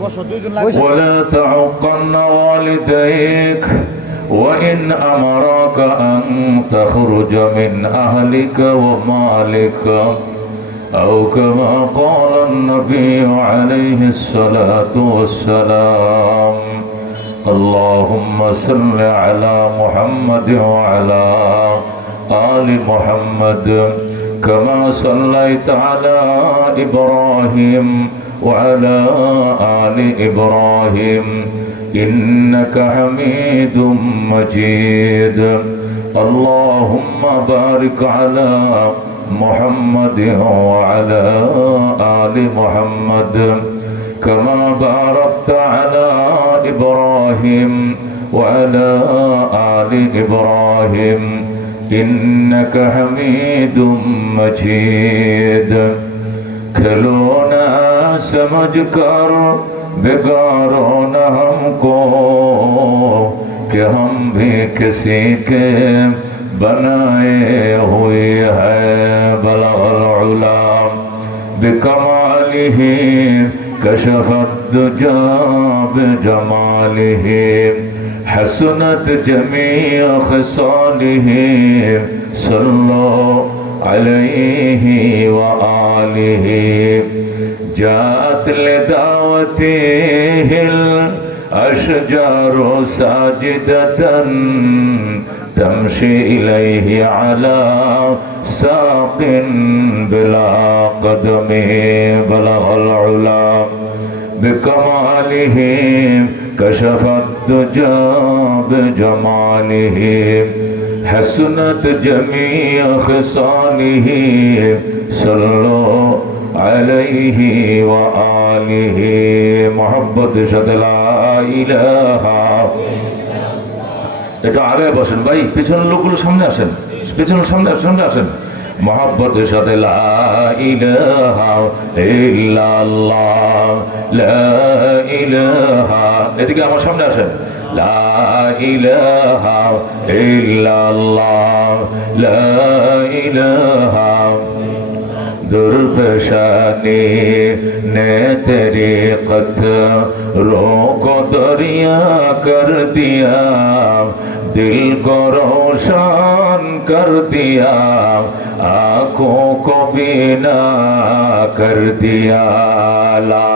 ولا تعقن والديك وإن أمرك أن تخرج من أهلك ومالك أو كما قال النبي عليه الصلاة والسلام اللهم صل على محمد وعلى آل محمد كما صليت على إبراهيم وعلى آل إبراهيم إنك حميد مجيد اللهم بارك على محمد وعلى آل محمد كما باركت على إبراهيم وعلى آل إبراهيم إنك حميد مجيد खिलौना समझ कर बिगाड़ो न हमको कि हम भी किसी के बनाए हुए हैं बलगल उला बिकमालिही कशफत दुजा बिजमालिही हसनत जमीअ खसालिही सल्लो अलैहि व आलिहि जात लिदावतिहिल अशजारु साजिदतन तमशी इलैहि अला साकिन बिला कदमे बलगल उला बिकमालिहि कशफत दुजा बिजमालिहि हसनत जमीअ खसालिही सल्लो अलैहि व आलिहि मोहब्बत साथे ला इलाहा একটু আগে বসেন ভাই পিছনের লোকগুলো সামনে আসেন পিছনের সামনে আসেন মোহব্বতের সাথে লা ইলাহা ইল্লাল্লাহ লা ইলাহা এদিকে আমার সামনে আসেন লা ইলাহা ইল্লাল্লাহ লা ইলাহা दुर्फशानी ने तेरी कतरों को दरिया कर दिया दिल को रोशन कर दिया आँखों को बीना कर दिया ला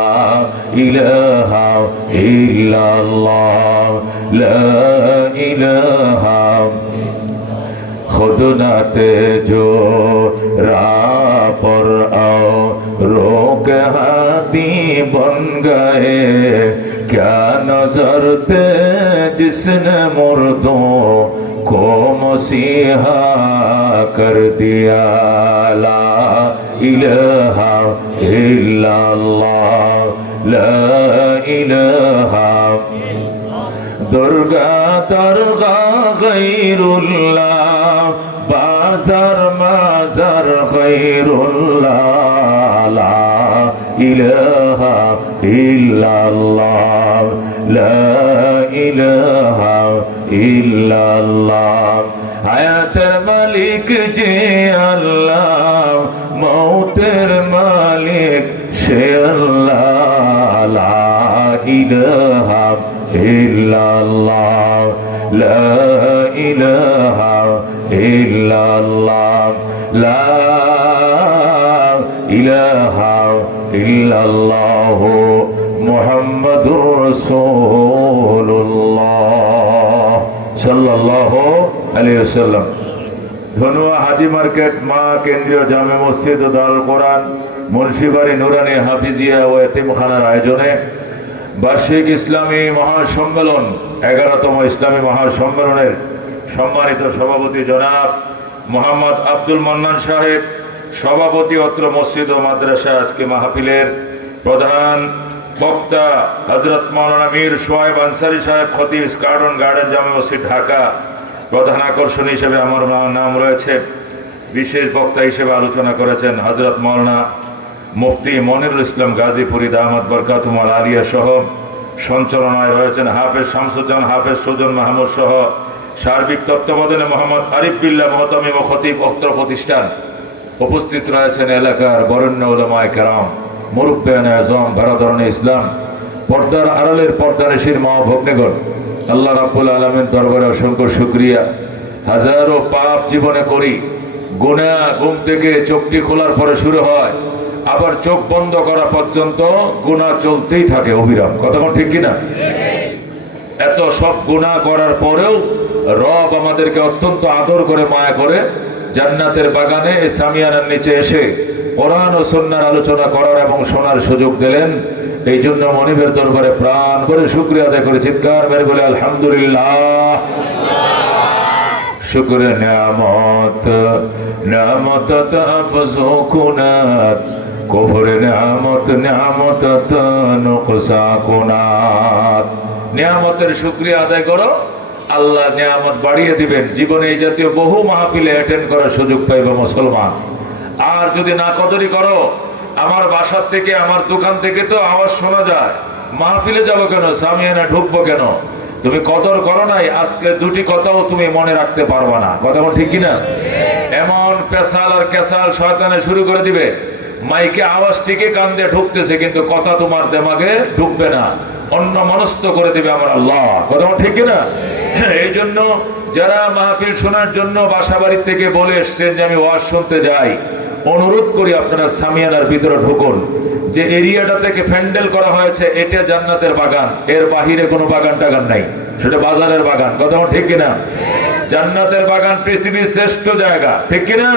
इलाहा इल्लल्लाह ला इलाहा खुद नाते जो राह पर आओ रोक हाथी बन गए क्या नजर थे जिसने मुर्दों को मसीहा कर दिया ला इलाहा इल्लल्लाह ला इलाहा दुर्गा दरगा गैरुल्लाह बाजार माजार गैरुल्लाह ला इलाहा इल्लल्लाह ला इलाहा इल्लल्लाह हायातेर मालिक जे अल्लाह मौतेर मालिक से अल्लाह ला इलाहा इल्लल्लाह ला इलाहा इल्लल्लाह ला इलाहा इल्लल्लाह मुहम्मदुर रसूलुल्लाह सल्लल्लाहु अलैहि वसल्लम। धनुआ हाजी मार्केट मा केंद्रीय जामे मस्जिद दाल कुरान मुंशिबाड़ी नुरानी हाफिजिया व यतीमखानार आयोजने বার্ষিক ইসলামী মহাসম্মেলন 11তম ইসলামী মহাসম্মেলনের সম্মানিত সভাপতি জনাব মোহাম্মদ আব্দুল মান্নান সাহেব সভাপতি অত্র মসজিদ ও মাদ্রাসা আজকে মাহফিলের প্রধান বক্তা হযরত মাওলানা মীর সোহাইব আনসারী সাহেব খতিব স্কার্ডন গার্ডেন জামে মসজিদ ঢাকা প্রধান আকর্ষণ হিসেবে আমার নাম রয়েছে। বিশেষ বক্তা হিসেবে আলোচনা করেছেন হযরত মাওলানা মুফতি মনিরুল ইসলাম গাজীপুরি দামাত বরকাতুহুল আলিয়া সহ সঞ্চালনায় রয়েছেন হাফেজ শামসুজ্জামান হাফেজ সুজন মাহমুদ সহ সার্বিক তত্ত্বাবধানে মোহাম্মদ আরিফ বিল্লাহ মুহতামিম ও খতিব অত্র প্রতিষ্ঠান। উপস্থিত রয়েছেন এলাকার বরেণ্য উলামায়ে কেরাম মুরব্বিয়ানে আযম ভারতরণে ইসলাম পর্দার আড়ালের পর্দানিশীর মা ভগ্নেগণ, আল্লাহ রাব্বুল আলামিন দরবারে অসংখ্য শুকরিয়া। হাজারো পাপ জীবনে করি, গুনাহ ঘুম থেকে চোখটি খোলার পরে শুরু হয়, আবার চোখ বন্ধ করা পর্যন্ত গুনাহ চলতেই থাকে অবিরাম। কথা কোন ঠিক কিনা? এত সব গুনাহ করার পরেও রব আমাদেরকে অত্যন্ত আদর করে, মায়া করে জান্নাতের বাগানে এই সামিয়ানার নিচে এসে কোরআন ও সুন্নাহর আলোচনা করার এবং শোনার সুযোগ দিলেন। এই জন্য মনিবের দরবারে প্রাণ ভরে শুকরিয়া আদায় করে চিৎকার মেরে বলে আলহামদুলিল্লাহ। শুকরে নিয়ামত, নিয়ামত তাফজু কুনাত, কুফরে নিয়ামত, নিয়ামত নুকসা কুনাত। নিয়ামতের শুকরিয়া আদায় করো, আল্লাহ নিয়ামত বাড়িয়ে দিবেন। জীবনে এই জাতীয় বহু মাহফিলে অ্যাটেন্ড করার সুযোগ পাইবে মুসলমান। আর যদি না কদরি করো, আমার বাসার থেকে, আমার দোকান থেকে তো আওয়াজ শোনা যায়, মাহফিলে যাবো কেন, সামিয়ানা ঢুকবো কেন? তুমি কদর করো নাই, আজকে দুটি কথাও তুমি মনে রাখতে পারবা না। কথা ঠিক কিনা? এমন পেশাল আর ক্যাসাল শয়তানে শুরু করে দিবে, মাইকে আওয়াজ ঠিকই কান দিয়ে ঢুকতেছে, কিন্তু কথা তোমার দেমাগে ঢুকবে না, অন্য মনস্থ করে দিবে আমার আল্লাহ। কথা ঠিক কিনা? এই জন্য যারা মাহফিল শোনার জন্য বাসা বাড়ির থেকে বলে এসছেন যে আমি ওয়াজ শুনতে যাই, অনুরোধ করি আপনারা সামিয়ানার ভিতরে ঢুকুন। যে এরিয়াটা থেকে ফ্যান্ডেল করা হয়েছে এটা জান্নাতের বাগান, এর বাহিরে কোনো বাগান টাগান নাই, সেটা বাজারের বাগান। কথা ঠিক কিনা? জান্নাতের বাগান পৃথিবীর শ্রেষ্ঠ জায়গা, ঠিক কিনা?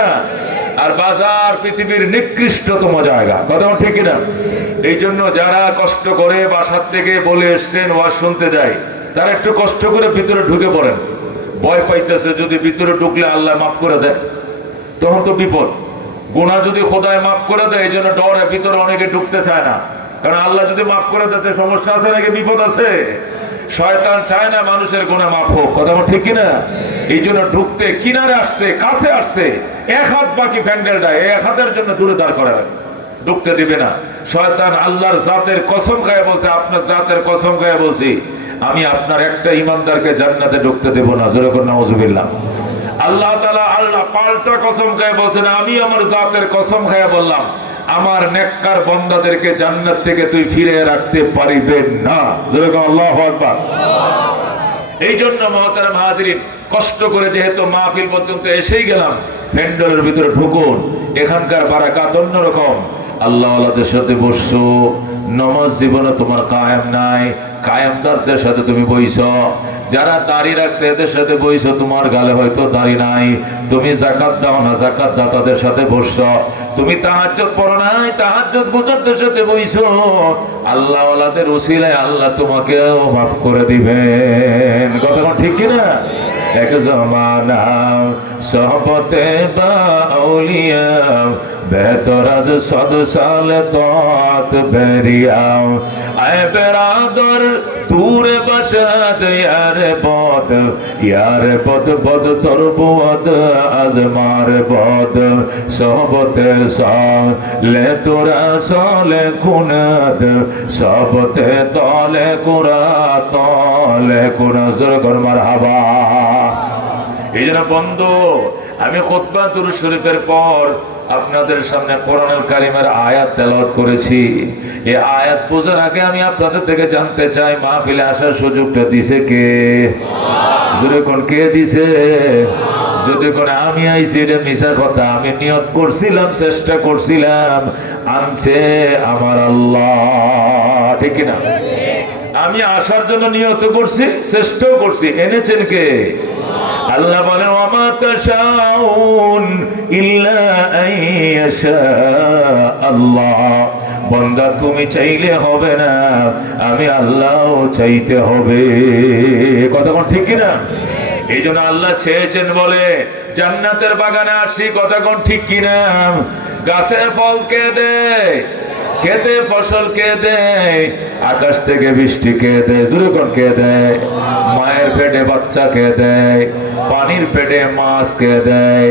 আর বাজার পৃথিবীর নিকৃষ্টতম জায়গা। কথা ঠিক কিনা? এই জন্য যারা কষ্ট করে বাসার থেকে বলে এসছেন ওয়াজ শুনতে যায়, তারা একটু কষ্ট করে ভিতরে ঢুকে পড়েন। ভয় পাইতেছে যদি ভিতরে ঢুকলে আল্লাহ মাফ করে দেয়, তখন তো বিপদ। গুনাহ যদি খোদায় মাফ করে দেয়, এই জন্য ডরে ভিতরে অনেকে ঢুকতে চায় না, কারণ আল্লাহ যদি মাফ করে দেয় সমস্যা আছে নাকি বিপদ আছে। শয়তান চায় না মানুষের গুনাহ মাফ হোক। কথা ঠিক কিনা? এই জন্য ঢুকতে কিনারে আসছে, কাছে আসছে, এক হাত বাকি ফ্যান্ডেলটা এক হাতের জন্য দূরে দাঁড় করা, ঢুকতে দিবে না। শয়তান আল্লাহর জাতের কসম খায় বলছে, আপনার জাতের কসম খায় বলছি, আমি আপনার একটা ইমানদারকে জান্নাতে ঢুকতে দেব না। জোরে করে নাউজুবিল্লাহ। আল্লাহ তাআলা আল্লাহ পাল্টা কসম খায় বলছেন, আমি আমার জাতের কসম খায় বললাম, আমার নেককার বান্দাদেরকে জান্নাত থেকে তুই ফিরে রাখতে পারিবেন না। জোরে করে আল্লাহু আকবার। এই জন্য মুহতারাম হাজিরিন, কষ্ট করে যেহেতু মাহফিল পর্যন্ত এসেই গেলাম, ফ্যান্ডেলের ভিতরে ঢুকুন। এখানকার বারাকাত অন্যরকম। আল্লাহ আল্লাহদের সাথে বসছো, নামাজ জীবনে তোমার কায়েম নাই, কায়েমদারদের সাথে তুমি বইছ। যারা দাড়ি রাখছে এদের সাথে বইছ, তোমার গালে হয়তো দাড়ি নাই। তুমি যাকাত দাও না, যাকাত দাতাদের সাথে বসছ। তুমি তাহাজ্জুদ পড়ো নাই, তাহাজ্জুদ গুজারদের সাথে বইছ। আল্লাহ ওয়ালাদের উসিলায় আল্লাহ তোমাকেও মাফ করে দিবেন। কথা ঠিক কিনা? এক জমানা সহবতে বা আউলিয়া, বেতরাজ সদ সালে তত বেরিয়াও, আয় বেরাদর দূরে বসাত ইয়ার বদ বদ তোর বদ আজমার বদ, সহবতে সালে তোরা সলে কুনাদ, সবতে তলে কুরা তলে কুনা। জোরে কর মারহাবা। এই জন্য বন্ধু, আমি খুতবা দুরূদ শরীফের পর আপনাদের সামনে কোরআনুল কারীমের আয়াত তেলাওয়াত করেছি। এই আয়াত বোঝার আগে আমি আপনাদের থেকে জানতে চাই, মাহফিলে আসার সুযোগটা দিছে কে? যদি কোন কে দিছে? যদি কোন আমি আইছি, এটা মিছা কথা। আমি নিয়ত করছিলাম, চেষ্টা করছিলাম, আনছে আমার আল্লাহ। ঠিক কিনা? আমি আসার জন্য নিয়ত করছি, চেষ্টাও করছি, এনেছেন কে? আল্লাহ বলেন, ওয়ামা তাশাউন ইল্লা আইয়াশা আল্লাহ। বান্দা তুমি চাইলে হবে না, আমি আল্লাহও চাইতে হবে। কথা কোন ঠিক কিনা? এই জন্য আল্লাহ চেয়েছেন বলে জান্নাতের বাগানে আসি। কথা কোন ঠিক কিনা? গাছের ফল কে দেয়? খেতে ফসল কে দেয়? আকাশ থেকে বৃষ্টি কে দেয়? জোরে কোন কে দেয়? মায়ের পেটে বাচ্চা কে দেয়? পানির পেটে মাছ কে দেয়?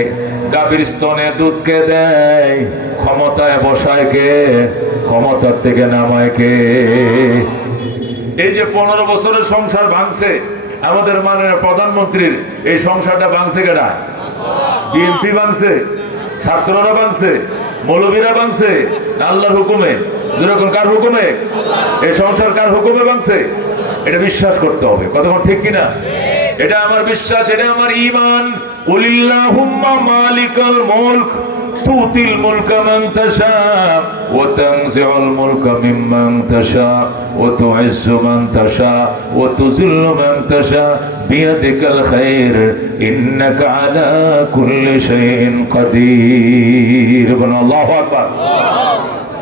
গাভীর স্তনে দুধ কে দেয়? ক্ষমতায় বসায় কে? ক্ষমতার থেকে নামায় কে? এই যে 15 বছরের সংসার ভাঙছে আমাদের মাননীয় প্রধানমন্ত্রীর, এই সংসারটা ভাঙছে কেডা? বিএনপি ভাঙছে? ছাত্ররা ভাঙছে? মৌলবীরা ভাঙছে না আল্লাহর হুকুমে? যেরকম কার হুকুমে? এই সংসার কার হুকুমে ভাঙছে? এটা বিশ্বাস করতে হবে। কতক্ষণ ঠিক কিনা? এটা আমার বিশ্বাস, এটা আমার ঈমান। কুলিল্লাহুম্মা মালিকাল মুলক তুতিল মুলকা মান তাশা ওয়া তানজিউল মুলকা মিম্মান তাশা ওয়া তুইজ্জু মান তাশা ওয়া তুযিল্লু মান তাশা বিয়াদিকাল খায়র ইন্নাকা আলা কুল্লি শাইইন কাদির। বলেন আল্লাহু আকবার।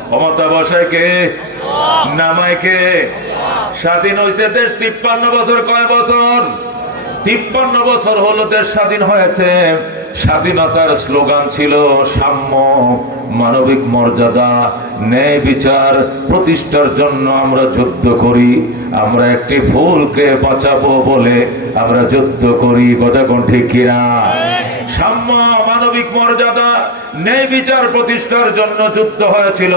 ক্ষমতা বসায় কে? নামায় কে? স্বাধীন হয়েছে দেশ 53 বছর। কয় বছর? 53 বছর হলো দেশ স্বাধীন হয়েছে। স্বাধীনতার স্লোগান ছিল সাম্য, মানবিক মর্যাদা, ন্যায় বিচার প্রতিষ্ঠার জন্য আমরা যুদ্ধ করি। আমরা একটি ফুলকে বাঁচাবো বলে আমরা যুদ্ধ করি। কথা কোন ঠিক কিনা? সাম্য, মানবিক মর্যাদা, ন্যায় বিচার প্রতিষ্ঠার জন্য যুদ্ধ হয়েছিল।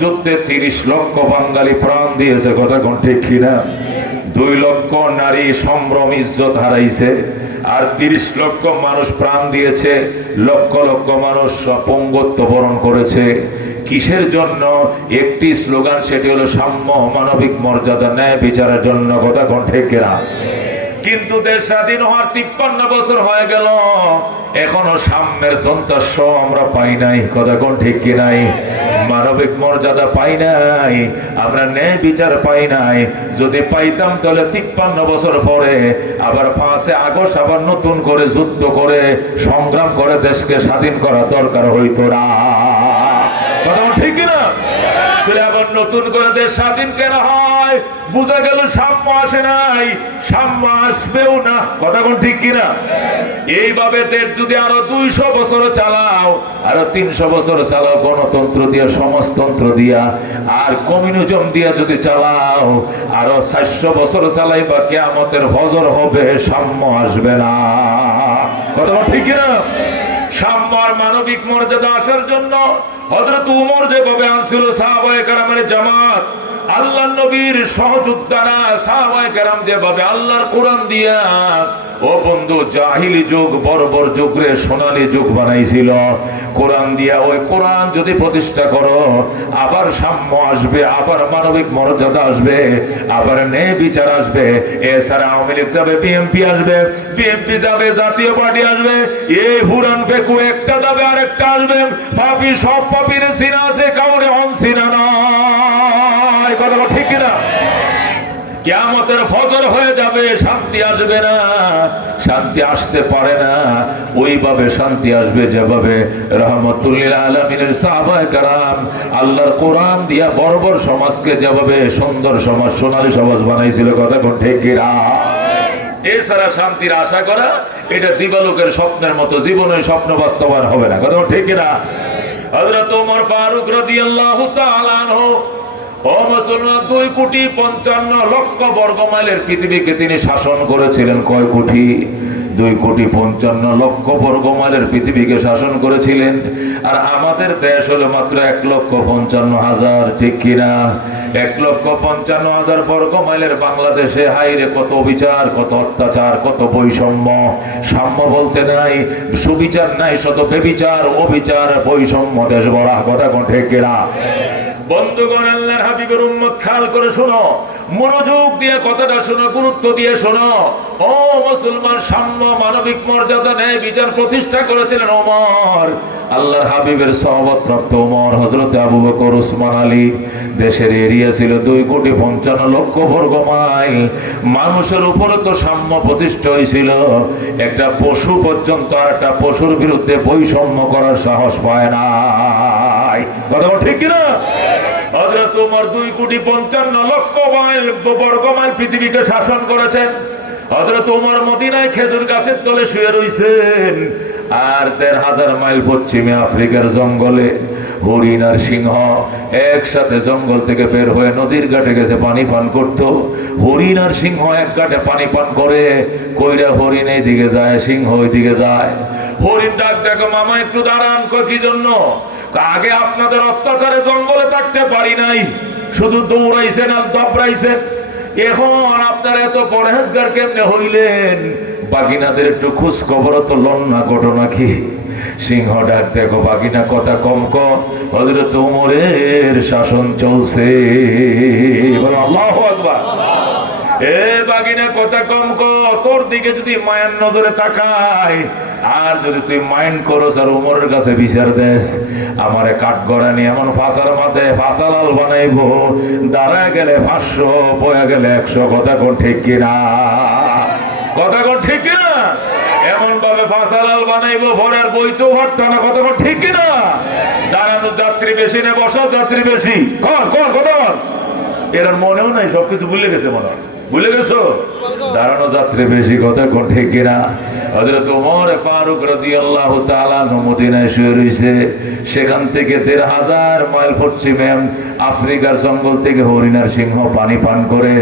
যুদ্ধে 30 লক্ষ বাঙালি প্রাণ দিয়েছে। কথা কোন ঠিক কিনা? 2 লক্ষ নারী সম্ভ্রম ইজ্জত হারাইছে, আর 30 লক্ষ মানুষ প্রাণ দিয়েছে। লক্ষ লক্ষ মানুষ অপঙ্গত্ব বরণ করেছে। কিসের জন্য? একটি স্লোগান, সেটি হলো সাম্য, মানবিক মর্যাদা, ন্যায় বিচারের জন্য। কথা কোন ঠিক কিনা? কিন্তু দেশ স্বাধীন হওয়ার 53 বছর হয়ে গেল, এখনো সাম্যের দন্তাস্ব আমরা পাই নাই। কথা কোন ঠিক কি নাই? মানবিক মর্যাদা পাই নাই, আমরা ন্যায় বিচার পাই নাই। যদি পাইতাম তাহলে 53 বছর পরে আবার 5 আগস্ট আবার নতুন করে যুদ্ধ করে সংগ্রাম করে দেশকে স্বাধীন করা দরকার হইতো না। কথা ঠিক না? তাহলে আবার নতুন করে দেশ স্বাধীন কেন হয়? বুঝা গেল সাম্য আসে নাই, সাম্য আসবেও না। কথা কোন ঠিক কিনা? এইভাবে দেশ যদি আরো 200 বছর চালাও, আরো 300 বছর চালাও গণতন্ত্র দিয়া, সমাজতন্ত্র দিয়া, আর কমিউনিজম দিয়া যদি চালাও, আরো 400 বছর চালাই বা কিয়ামতের ফজর হবে, সাম্য আসবে না। কথা ঠিক কিনা? সাম্য আর মানবিক মর্যাদা আসার জন্য হযরত উমর যেভাবে আনছিল সাহাবায়ে কেরামের জামাত, আল্লাহ নবীর সহযোদ্ধারা সাহাবায়ে কেরাম যেভাবে আল্লাহর কোরআন দিয়া, ও বন্ধু, জাহিলি যুগ বর্বর যুগ রে সোনালী যুগ বানাইছিল কোরআন দিয়া। ওই কোরআন যদি প্রতিষ্ঠা করো, আবার সাম্য আসবে, আবার মানবিক মর্যাদা আসবে, আবার ন্যায় বিচার আসবে। এছাড়া আওয়ামী লীগ যাবে, বিএনপি আসবে, বিএনপি যাবে, জাতীয় পার্টি আসবে, এই হুরান ফেকু একটা যাবে আরেকটা আসবে। পাপি সব পাপির সিনা আছে, কাউরে অনসিনা নয়। কথা ঠিক কিনা? কিয়ামতের ফজর হয়ে যাবে, শান্তি আসবে না, শান্তি আসতে পারে না। ওইভাবে শান্তি আসবে যেভাবে রাহমাতুল লিল আলামিনের সাহাবায়ে কেরাম আল্লাহর কোরআন দিয়া বর্বর সমাজকে যেভাবে সুন্দর সমাজ, সোনালী সমাজ বানাইছিল। কথা কোন ঠিক কিনা? এছাড়া শান্তির আশা করা এটা দিবালোকের স্বপ্নের মতো, জীবনে স্বপ্ন বাস্তবায়ন হবে না। কথা ঠিক কিনা? হযরত ওমর ফারুক রাদিয়াল্লাহু তাআলা আনহু, ও মুসলমান, 2,55,00,000 বর্গ মাইলের পৃথিবীকে তিনি শাসন করেছিলেন। কয় কোটি? 2,55,00,000 বর্গ মাইলের পৃথিবীকে শাসন করেছিলেন। আর আমাদের দেশ হলো মাত্র 1,55,000। ঠিক কিনা? 1,55,000 বর্গ মাইলের বাংলাদেশে হাইরে কত অবিচার, কত অত্যাচার, কত বৈষম্য। সাম্য বলতে নাই, সুবিচার নাই, শত বেবিচার, অবিচার, বৈষম্য দেশ ভরা। কথা কোন ঠিক কিনা? বন্ধুগণ, আল্লাহর হাবিবের উম্মত, খেয়াল করে শোনো, মনোযোগ দিয়ে কথাটা শোনো, গুরুত্ব দিয়ে শোনো। ও মুসলমান, সাম্য, মানবিক মর্যাদা, ন্যায় বিচার প্রতিষ্ঠা করেছিলেন ওমর। আল্লাহর হাবিবের সহবত প্রাপ্ত ওমর, হযরত আবু বকর, ওসমান আলী। দেশের এরিয়া ছিল 2,55,00,000 বর্গ মাইল। মানুষের উপরে তো সাম্য প্রতিষ্ঠা হয়েছিল। একটা পশু পর্যন্ত আর একটা পশুর বিরুদ্ধে বৈষম্য করার সাহস পায় না। কথা ঠিক কিনা? হযরত ওমর 2,55,00,000 বর্গ মাইল পৃথিবীকে শাসন করেছেন। হযরত ওমর মদিনায় খেজুর গাছের তলে শুয়ে রইছেন, আর 1,500 মাইল পশ্চিমে আফ্রিকার জঙ্গলে হরিণ আর সিংহ একসাথে জঙ্গল থেকে বের হয়ে নদীর ঘাটে গেছে পানি পান করত। হরিণ আর সিংহ এক ঘাটে পানি পান করে, কইরা হরিণ এই দিকে যায়, সিংহ ওই দিকে যায়। হরিণ ডাক, দেখো মামা একটু দাঁড়ান। কই কি জন্য? আগে আপনাদের অত্যাচারে জঙ্গলে থাকতে পারি নাই, শুধু দৌড়াইছেন আর দাবড়াইছেন। এখন আপনারা এত পরহেজগার কেমনে হইলেন? বাগিনাদের একটু খোঁজ খবর তো লন না, ঘটনা কি? সিংহ ডাক, দেখো বাগিনা কথা কম কর, হযরত ওমরের শাসন চলছে। আল্লাহু আকবার। এ বাগিনা কথা কম কর, তোর দিকে যদি মায়ের নজরে তাকায়, আর যদি তুই মাইন্ড করস আর উমরের কাছে বিচার দেস, আমারে কাঠ গড়ানি এমন ফাঁসার মাথায় ফাঁসালাল বানাইবো, দাঁড়ায় গেলে 500, বয়া গেলে 100। কথা কোন ঠিক কিনা? কথা কোন ঠিক কিনা? এমন ভাবে ফাঁসালাল বানাইবো, ভরের বইতেও হাঁটতো না। কথা কোন ঠিক কিনা? দাঁড়ানো যাত্রী বেশি না বসা যাত্রী বেশি? কথা বল। এটার মনেও নাই, সবকিছু ভুলে গেছে মনে হয়। ভুলে গেছো? দাঁড়ানো যাত্রী বেশি। কথা কোন ঠিক কিনা? হযরত ওমর ফারুক রাদিয়াল্লাহু তাআলা মদিনায় শুয়ে রইছে। সেখান থেকে ১৫০০ মাইল পশ্চিমে আফ্রিকার জঙ্গল থেকে হরিণার সিংহ পানি পান করে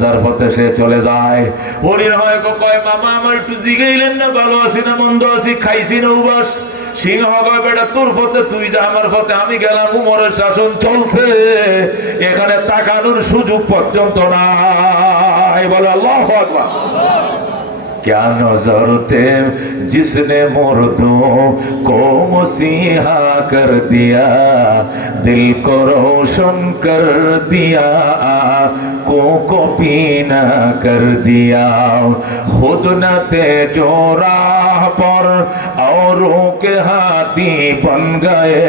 যার পথে সে চলে যায়। হরিণ হয় কয়, মামা আমার একটু জিগাইলেন না, ভালো আছি না মন্দ আছি, খাইছি না উবাস? সিংহ কয়, বেটা তোর পথে তুই যা, আমার পথে আমি গেলাম। উমরের শাসন চলছে, এখানে তাকানোর সুযোগ পর্যন্ত নাই। বলে আল্লাহু আকবার। क्या नजर थे जिसने मुर्दों को मसीहा कर दिया, दिल को रोशन कर दिया, को पीना कर दिया, खुद न थे जो राह पर औरों के हाथी बन गए।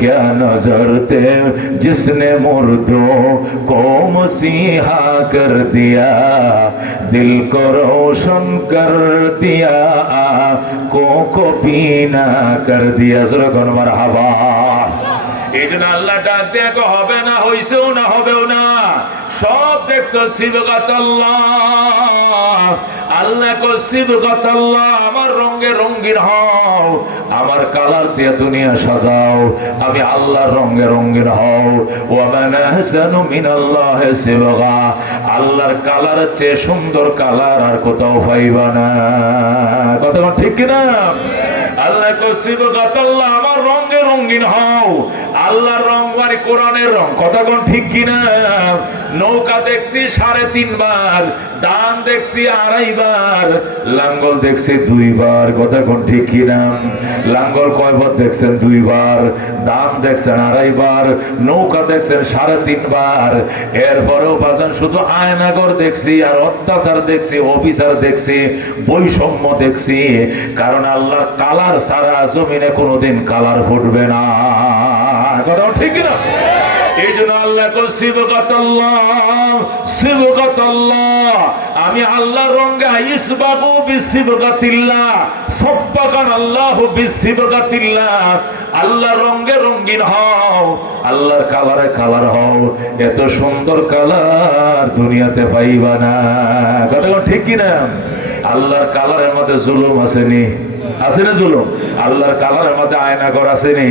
क्या नजर थे जिसने मुर्दों को मसीहा कर दिया, दिल को रोशन कर दिया, को पीना कर दिया। सुरगन মারহাবা। এই জন্য আল্লাহ ডাক দেখো, হবে না, হইছেও না, হবেও না, সব দেখছো সিবগাতাল্লাহ। আল্লাহ কো সিবগাতাল্লাহ, আমার রঙে রঙিন হও, আমার কালার দিয়ে দুনিয়া সাজাও, আমি আল্লাহর রঙে রঙিন হও। ওয়া মান আহসানু মিনাল্লাহি সিবগা, আল্লাহর কালারের চেয়ে সুন্দর কালার আর কোথাও পাইবা না। কথা ঠিক কিনা? আল্লাহ কো সিবগাতাল্লাহ, আমার রঙে রঙিন হও। আল্লাহর রং মানে কোরআনের রং। কথা কোন ঠিক কিনা? নৌকা দেখছি 3.5 বার, দান দেখছি 2.5 বার, লাঙ্গল দেখছি 2 বার। কথা কোন ঠিক কিনা? লাঙ্গল কয়বার দেখছেন? 2 বার। দান দেখছেন 2.5 বার। নৌকা দেখছেন 3.5 বার। এরপরেও বাজান শুধু আয়নাগর দেখছি, আর অত্যাচার দেখছি, অবিচার দেখছি, বৈষম্য দেখছি। কারণ আল্লাহর কালার সারা জমিনে কোনোদিন কালার ফুটবে না। কথা ঠিক কিনা? এই জন্য আল্লাহ কো সিবগাতাল্লাহ, সিবগাতাল্লাহ, আমি আল্লাহর রঙে ইসবাগু বিসিবগাতিল্লাহ, সাব্বাকান আল্লাহু বিসিবগাতিল্লাহ। আল্লাহর রঙে রঙিন হও, আল্লাহর কালারে কালার হও। এত সুন্দর কালার দুনিয়াতে পাইবা না। কথা ঠিক কিনা? আল্লাহর কালারের মধ্যে জুলুম আসেনি? আছে না জুলুম? আল্লাহর কালারের মধ্যে আয়নাঘর আসেনি?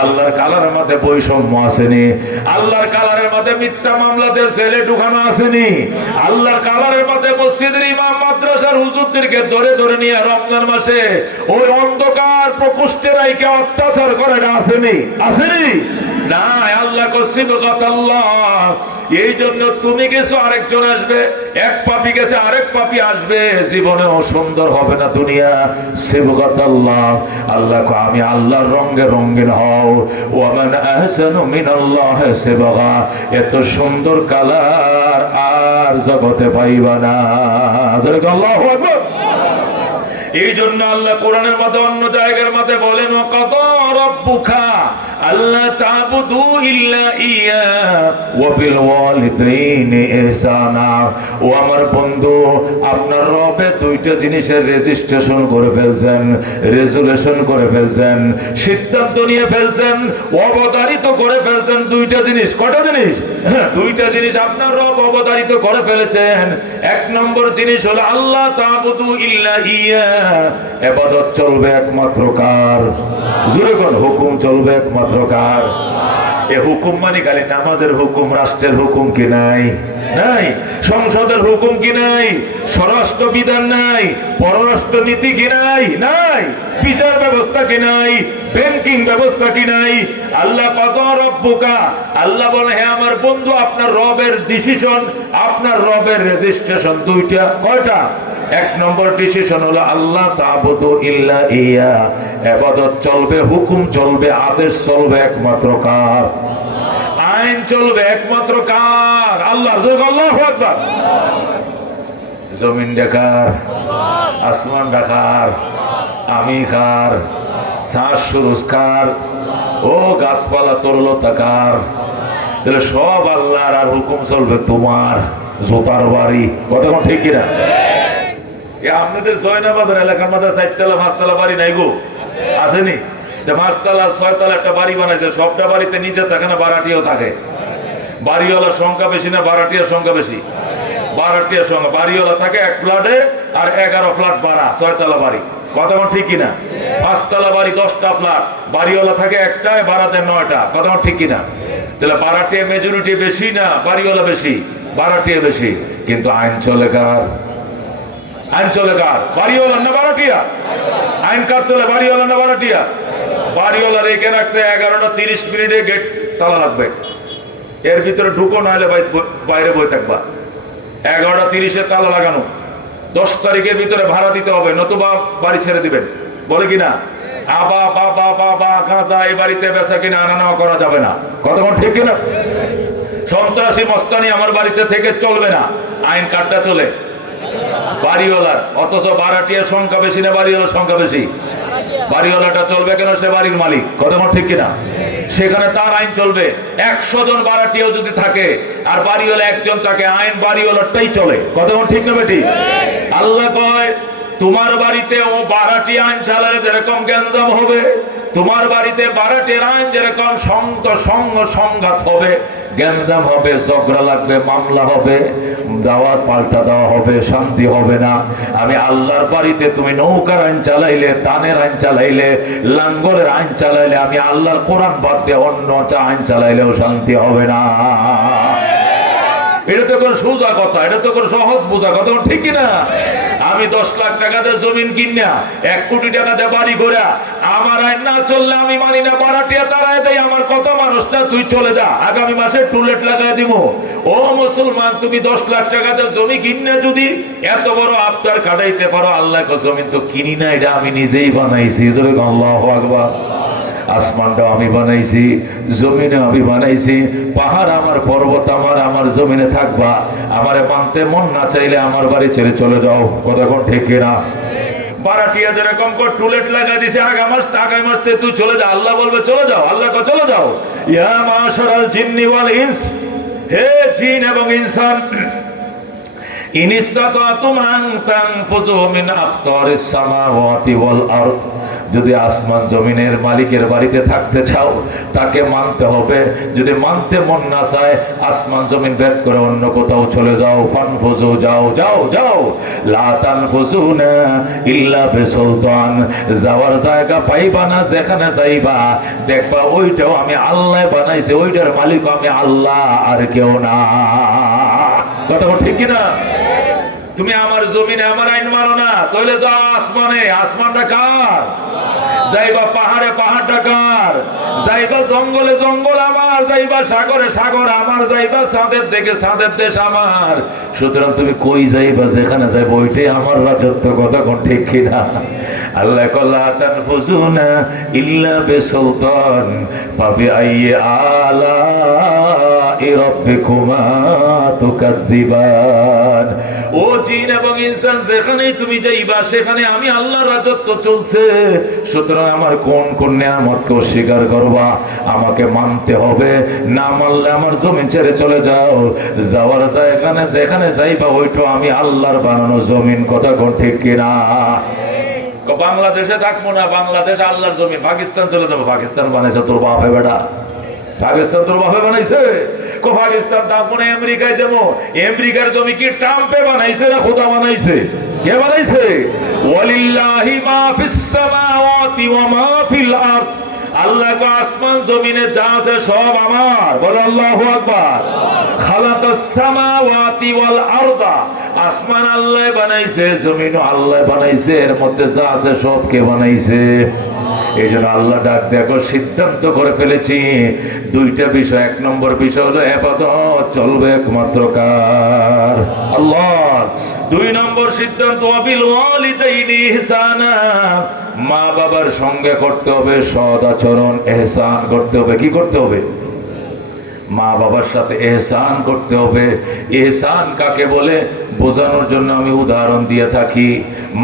আল্লাহর কালারের মধ্যে বৈষম্য আসেনি? আল্লাহর কালারের মধ্যে মিথ্যা মামলাতে ছেলে ঢুকানো আসেনি? আল্লাহর কালারের মধ্যে মসজিদের ইমাম, মাদ্রাসার হুজুরদেরকে ধরে ধরে নিয়ে রমজান মাসে ওই অন্ধকার প্রকোষ্ঠে রাইকে অত্যাচার করাটা আসেনি? আসেনি না। আল্লাহ কো সিবগাতাল্লাহ। এই জন্য তুমি গেছো, আরেকজন আসবে, এক পাপী গেছে, আরেক পাপী আসবে, জীবনেও সুন্দর হবে না দুনিয়া। সিবগাতাল্লাহ, আল্লাহ কো আমি আল্লাহর রঙে রঙিন হও। ওয়া মান আহসানু মিনাল্লাহি সিবগা, এত সুন্দর কালার আর জগতে পাইবা না। আল্লাহু আকবার। এই জন্য আল্লাহ কোরআনের মধ্যে অন্য জায়গার মধ্যে বলেন, ওয়াকাদা রাব্বুকা আল্লা তা'বুদু ইল্লা ইয়া ওয়া বিল ওয়ালিদাইনি ইহসানা। ও আমার বন্ধু, আপনার রবে 2টা জিনিসের রেজিস্ট্রেশন করে ফেলছেন, রেজুলেশন করে ফেলছেন, সিদ্ধান্ত নিয়ে ফেলছেন, অবধারিত করে ফেলছেন। 2টা জিনিস। কটা জিনিস? 2টা জিনিস আপনার রব অবধারিত করে ফেলেছেন। 1 নম্বর জিনিস হলো আল্লাহ তা'বুদু ইল্লা ইয়া, ইবাদত চলবে একমাত্র কার? জোরে বল। হুকুম চলবে একমাত্র কার? এ হুকুম মানে খালি নামাজের হুকুম, রাষ্ট্রের হুকুম কি নাই? নাই। সংসদের হুকুম কি নাই? স্বরাষ্ট্র বিধান নাই? পররাষ্ট্র নীতি কি নাই? নাই। বিচার ব্যবস্থা কি নাই? ব্যাংকিং ব্যবস্থা কি নাই? আল্লাহ কাদা রব্বুকা, আল্লাহ বলে হে আমার বন্ধু, আপনার রবের ডিসিশন, আপনার রবের রেজিস্ট্রেশন 2টা। কয়টা? এক নম্বর ডিসিশন হলো আল্লাহ তা'বুদু ইল্লা ইয়া, ইবাদত চলবে, হুকুম চলবে, আদেশ চলবে একমাত্র কার? আইন চলবে একমাত্র কার? আল্লাহর। আল্লাহু আকবার। জমিন কার? আসমান কার? আমি কার? শ্বাস সুরুজ কার? ও গাছপালা তরলতা কার? তাহলে সব আল্লাহর, আর হুকুম চলবে তোমার। জোতার বাড়ি, কথা কোন ঠিক কিনা? আপনাদের জয়নাবাজার এলাকার মধ্যে 4তলা 5তলা বাড়ি নাই গো? আসেনি? 5তলা 6তলা একটা বাড়ি বানাইছে, সবটা বাড়িতে নিচে থাকে না ভাড়াটিয়াও থাকে? বাড়িওয়ালার সংখ্যা বেশি না ভাড়াটিয়ার সংখ্যা বেশি? ভাড়াটিয়ার সংখ্যা। বাড়িওয়ালা থাকে এক ফ্ল্যাটে, আর 11 ফ্ল্যাট ভাড়া, 6তলা বাড়ি, কথা কোন ঠিক কিনা? 5তলা বাড়ি 10টা ফ্ল্যাট, বাড়িওয়ালা থাকে একটায়, ভাড়া দেয় 9টা, কথা কোন ঠিক কিনা? তাহলে ভাড়াটিয়া মেজরিটি বেশি না বাড়িওয়ালা বেশি? ভাড়াটিয়া বেশি। কিন্তু আইন চলে কার? আইন চলে কার? বাড়িওয়ালা না ভাড়াটিয়া? আইন কার চলে, বাড়িওয়ালা না ভাড়াটিয়া? বাড়িওয়ালা রেখে রাখছে 11:30 গেট তালা লাগবে, এর ভিতরে ঢুকো, নাহলে বাইরে বই থাকবা। 11:30 তালা লাগানো, 10 তারিখের ভিতরে ভাড়া দিতে হবে, নতুবা বাড়ি ছেড়ে দিবেন, বলে কিনা? আবা বাবা বাবা গাঁজা এই বাড়িতে বেচা কিনা আনা নেওয়া করা যাবে না, কতক্ষণ ঠিক কিনা? সন্ত্রাসী মস্তানি আমার বাড়িতে থেকে চলবে না। আইন কার্ডটা চলে বাড়িওয়ালার, অথচ ভাড়াটিয়ার সংখ্যা বেশি না বাড়িওয়ালার সংখ্যা বেশি? বাড়িওয়ালাটা চলবে কেন? সে বাড়ির মালিক, কতক্ষণ ঠিক কিনা? সেখানে তার আইন চলবে। 100 জন ভাড়াটিয়াও যদি থাকে আর বাড়িওয়ালা একজন থাকে, আইন বাড়িওয়ালারটাই চলে, কতক্ষণ ঠিক না বেটি? আল্লাহ কয় তোমার বাড়িতে ও ভাড়াটি আইন চালালে যেরকম গ্যাঞ্জাম হবে, তোমার বাড়িতে ভাড়াটির আইন যেরকম সংঘাত হবে, গ্যাঞ্জাম হবে, ঝগড়া লাগবে, মামলা হবে, দাওয়াত পাল্টা দেওয়া হবে, শান্তি হবে না। আমি আল্লাহর বাড়িতে তুমি নৌকার আইন চালাইলে, তানের আইন চালাইলে, লাঙ্গলের আইন চালাইলে, আমি আল্লাহর কোরআন বাদ দিয়ে অন্য আইন চালাইলেও শান্তি হবে না। এটা তো কোন সোজা কথা, এটা তো কোন সহজ বোঝা কথা, ঠিক না? আমি 10 লাখ টাকাতে জমিন কিনা 1 কোটি টাকাতে বাড়ি করে, আমার আইন না চললে আমি মানি না, ভাড়াটিয়া তারাই দেয়, আমার কত মানুষ না, তুই চলে যা, আগামী মাসে টুলেট লাগাই দিব। ও মুসলমান, তুমি 10 লাখ টাকাতে জমি কিনে যদি এত বড় আবদার কাটাইতে পারো, আল্লাহ জমিন তো কিনি না, এটা আমি নিজেই বানাইছি, আল্লাহু আকবার। আসমানটাও আমি বানাইছি, জমিনে আমি বানাইছি, পাহাড় আমার, পর্বত আমার, আমার জমিনে থাকবা। আমারে মানতে মন না চাইলে আমার বাড়ি ছেড়ে চলে যাও, কথা কোন ঠিক না? ভাড়াটিয়া যেরকম করে টুলেট লাগা দিছে, আগামী মাসে তুই চলে যা, আল্লাহ বলবে চলে যাও, আল্লাহ কয় চলে যাও। ইয়া মাশারাল জিন্নি ওয়াল ইনস, হে জিন এবং ইনসান, ইন ইসতাতাতুম আন তানফুযু মিন আকতারিস সামাওয়াতি ওয়াল আরদ, যদি আসমান জমিনের মালিকের বাড়িতে থাকতে চাও তাকে মানতে হবে। যদি মানতে মন না চায়, আসমান জমিন ভেদ করে অন্য কোথাও চলে যাও। ফানফুযু, যাও যাও যাও। লা তানফুযুনা ইল্লা বিসুলতান, যাওয়ার জায়গা পাইবা না, যেখানে যাইবা দেখবা ওইটাও আমি আল্লাহ বানাইছে, ওইটার মালিক আমি আল্লাহ, আর কেউ না, কথা ঠিক কি না? তুমি আমার জমিনে আমার আইন মানো না, তাহলে যাও আসমানে, আসমানটা কার? যাইবা পাহাড়ে, পাহাড়টা কার? যাইবা জঙ্গলে, জঙ্গল আমার, যাইবা সাগরে, সাগর আমার, যাইবা চাঁদের দিকে, চাঁদের দেশ আমার। সুতরাং তুমি কই যাইবা, যেখানে যাইবা ওইটাই আমার রাজত্ব, কথা কোন ঠিক কিনা? আল্লাহ লা তানফুযুনা ইল্লা বিসুলতান ফাবিআইয়ি আলাই রাব্বিকুমা তুকাযযিবান। ও জিন এবং ইনসান, যেখানেই তুমি যাইবা সেখানে আমি আল্লাহর রাজত্ব চলছে। সুতরাং আমার কোন কোন নিয়ামতকে অস্বীকার করবা, আমাকে মানতে হবে, না মানলে আমার জমিন ছেড়ে চলে যাও। যাওয়ার জায়গানে যেখানে যাইবা ওইটা আমি আল্লাহর বানানো জমিন, কথা কোন ঠিক কিনা? বাংলাদেশে থাকবো না, বাংলাদেশ আল্লাহর জমিন। পাকিস্তান চলে যাবো, পাকিস্তান বানাইছে তোর বাপে বেটা, পাকিস্তান তোর বাপে বানাইছে। পাকিস্তান থাকবো না, আমেরিকায় যাবো। আমেরিকার জমি কি ট্রাম্পে বানাইছে না খোদা বানাইছে? কে বানাইছে? ওয়ালিল্লাহি মা ফিস সামাওয়াতি ওয়া মা ফিল আরদ, আল্লাহ কো আসমান জমিনে যা আছে সব আমার, বলো আল্লাহু আকবার। খালাকাস সামাওয়াতি ওয়াল আরদা, আসমান আল্লাহ বানাইছে, জমিনও আল্লাহ বানাইছে, এর মধ্যে যা আছে সব কে বানাইছে? এই জন্য আল্লাহ ডাক দেখো, সিদ্ধান্ত করে ফেলেছি 2টা বিষয়। 1 নম্বর বিষয় হলো ইবাদত চলবে একমাত্র কার? আল্লাহ। দুই নম্বর সিদ্ধান্ত, ওয়াবিল ওয়ালিদাইনি ইহসানা, মা বাবার সঙ্গে করতে হবে সৎ আচরণ, ইহসান করতে হবে। কি করতে হবে? মা বাবার সাথে ইহসান করতে হবে। ইহসান কাকে বলে বোঝানোর জন্য আমি উদাহরণ দিয়ে থাকি।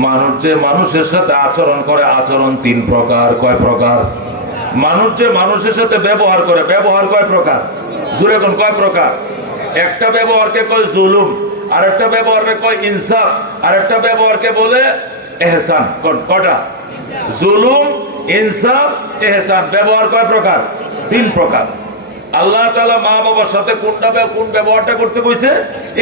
মানুষ যে মানুষের সাথে আচরণ করে, আচরণ তিন প্রকার। কয় প্রকার? মানুষ যে মানুষের সাথে ব্যবহার করে, ব্যবহার কয় প্রকার? জুড়ে কোন কয় প্রকার? একটা ব্যবহারকে কয় জুলুম, আর একটা ব্যবহারকে কয় ইনসাফ, আর একটা ব্যবহারকে বলে ইহসান। কটা? জুলুম, ইনসাফ, ইহসান। ব্যবহার কয় প্রকার? তিন প্রকার। আল্লাহ তাআলা মা বাবার সাথে কোন ব্যবহারটা করতে কইছে?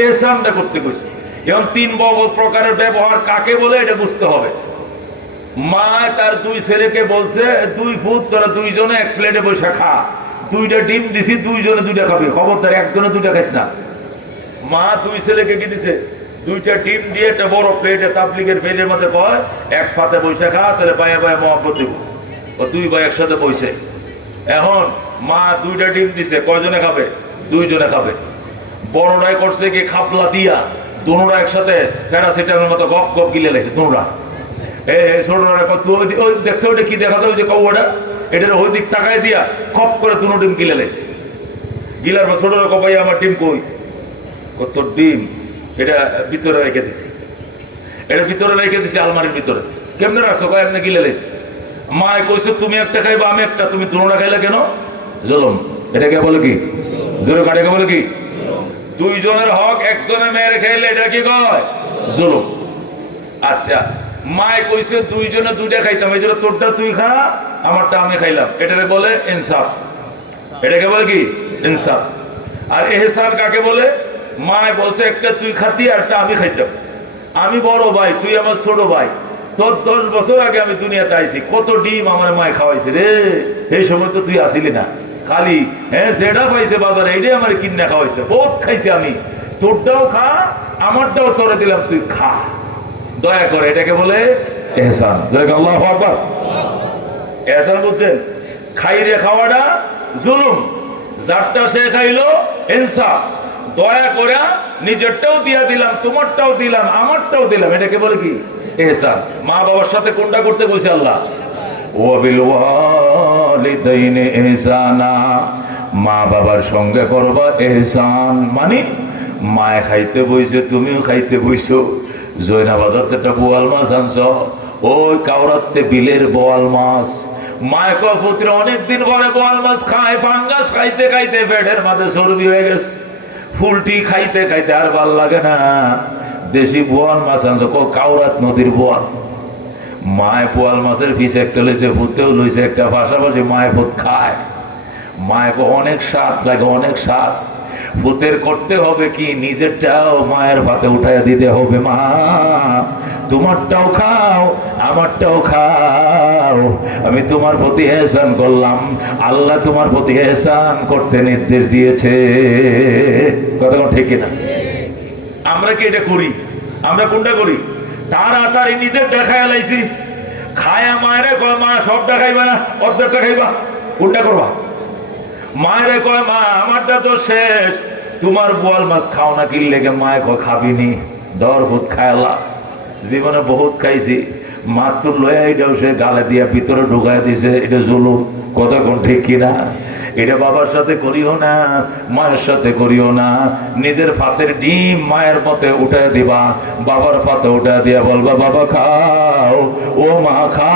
ইহসানটা করতে কইছে। এখন তিন প্রকারের ব্যবহার কাকে বলে এটা বুঝতে হবে। মা তার দুই ছেলেকে বলছে, 2 ফুট তোরা দুইজনে এক প্লেটে বসে খা। 2টা ডিম দিছি, দুইজনে 2টা খাবি, খবরদার একজনে 2টা খাইস না। মা দুই ছেলেকে কি দিছে? 2টা ডিম দিয়ে একটা বড় প্লেটে তাবলিগের বেলের মধ্যে কয় এক ফাতে বসে খা, তাহলে পায়ে পায়ে মহব্বত দিব। ও 2 ভাই একসাথে বসে। এখন মা 2টা ডিম দিছে, কয়জনে খাবে? 2 জনে খাবে। বড়টাই করছে কি খাপলা দিয়া দুনোরা একসাথে প্যারাসিটামের মতো গপ গপ গিলে লাগছে দুনোরা। ছোটরা ওই দেখছে ওটা কি দেখা যায়, ওই যে কৌটা এটার ওই দিক তাকায় দিয়া খপ করে দুনো ডিম গিলে লাগছে। গিলার পর ছোটরা কপাই আমার ডিম কই? তোর ডিম এটা ভিতরে রেখে দিছি, এটা ভিতরে রেখে দিছি আলমারির ভিতরে। কেমনে রাখছো? কয় এমনি গিলে লাগছে। মায় কইছে তুমি একটা খাইবা আমি একটা, তুমি দুনোটা খাইলে কেন? জুলুম। এটাকে বলে কি? জোরে কাটাকে বলে কি? দুইজনের হক একজনে মেরে খাইলে এটা কি কয়? জুলুম। আচ্ছা, মায় কইছে দুইজনে 2টা খাইতাম, এই জন্য তোরটা তুই খা, আমারটা আমি খাইলাম, এটাকে বলে ইনসাফ। এটাকে বলে কি? ইনসাফ। আর ইহসান কাকে বলে? মায় বলছে একটা তুই খাতি আর একটা আমি খাইতাম। আমি বড় ভাই, তুই আমার ছোট ভাই, তোর 10 বছর আগে আমি দুনিয়াতে আইছি, কত ডিম আমার মায় খাওয়াইছে রে। এই সময় তো তুই আসিলি না, খালি যেটা পাইছে বাজারে এইটাই আমার কিনে খাওয়াইছে, বহুত খাইছি আমি, তোরটাও খা আমারটাও তোরে দিলাম, তুই খা দয়া করে। এটাকে বলে ইহসান। আল্লাহু আকবার। ইহসান বুঝছেন? খাইরে খাওয়াটা জুলুম, যারটা সে খাইলো ইনসাফ। দয়া করে নিজেরটাও দিয়া দিলাম, তোমারটাও দিলাম, আমারটাও দিলাম, এটাকে বলে কি? ইহসান। মা বাবার সাথে কোনটা করতে বলছে আল্লাহ? ওয়াবিল ওয়ালিদাইনি ইহসানা, মা বাবার সঙ্গে করবা ইহসান। মানে মায়ে খাইতে বইছে, তুমিও খাইতে বইছো। জয়না বাজার একটা বোয়াল মাছ আনছ, ওই কাউরাতে বিলের বোয়াল মাছ। মায়ে কয় পুত্র অনেকদিন পরে বোয়াল মাছ খায়, ফাঙ্গাস খাইতে খাইতে পেটের মাঝে চর্বি হয়ে গেছে, ফুলটি খাইতে খাইতে আর ভাল লাগে না, দেশি বোয়াল মাছ আনছ। কাউরাত নদীর বোয়াল। মায়ে বোয়াল মাছের ফিস একটা লইছে, ফুতেও লইছে একটা, পাশাপাশি মায়ে ফুত খায়। মায়ে অনেক স্বাদ লাগে, অনেক স্বাদ। ফুতের করতে হবে কি? নিজেরটাও মায়ের ভাতে উঠাইয়া দিতে হবে। মা তোমারটাও খাও, আমারটাও খাও, আমি তোমার প্রতি ইহসান করলাম, আল্লাহ তোমার প্রতি ইহসান করতে নির্দেশ দিয়েছে। কথা ঠিক কিনা? আমরা কি এটা করি? আমরা কোনটা করি? তাড়াতাড়ি নিজের দেখায় লাইছি, খায়া মায়ের কয় মা সবটা খাইবা না, অর্ধেকটা খাইবা, কোনটা করবা? মায়ের কয় মা আমারটা তো শেষ, তোমার বোয়াল মাছ খাও না কি লেগে? মায়ে কয় খাবিনি, দর ভূত খায়ালা, জীবনে বহুত খাইছি। মাত্র লয়া এটাও সে গালে দিয়া ভিতরে ঢুকাই দিছে, এটা জুলুম। কথা কোন ঠিক কিনা? এটা বাবার সাথে করিও না, মায়ের সাথে করিও না। নিজের ফাতের ডিম মায়ের মতে উঠায় দিবা, বাবার ফাতে উঠায় দিয়া বলবা বাবা খাও, ও মা খা।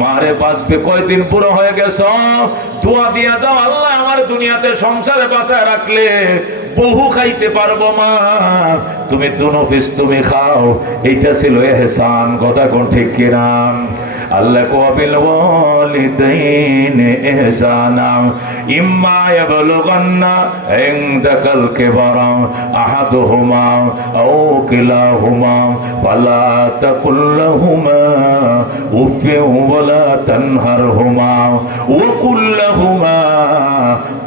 মারে বাঁচবে কয়দিন পুরো হয়ে গেছ, দোয়া দিয়া যাও আল্লাহ আমার দুনিয়াতে সংসারে বাঁচায় রাখলে বহু খাইতে পারবো মা, তুমি দুনো পিস তুমি খাও। এইটা ছিল ইহসান। কথা কোন ঠিক কিনা? আল্লাহ ওয়াবিল ওয়ালিদাইনি ইহসানা ইম্মা ইয়াবলুগান্না ইনদাকাল কিবারা আহাদুহুমা আও কিলাহুমা ফালা তাকুল লাহুমা উফিন ওয়ালা তানহারহুমা ওয়া কুল লাহুমা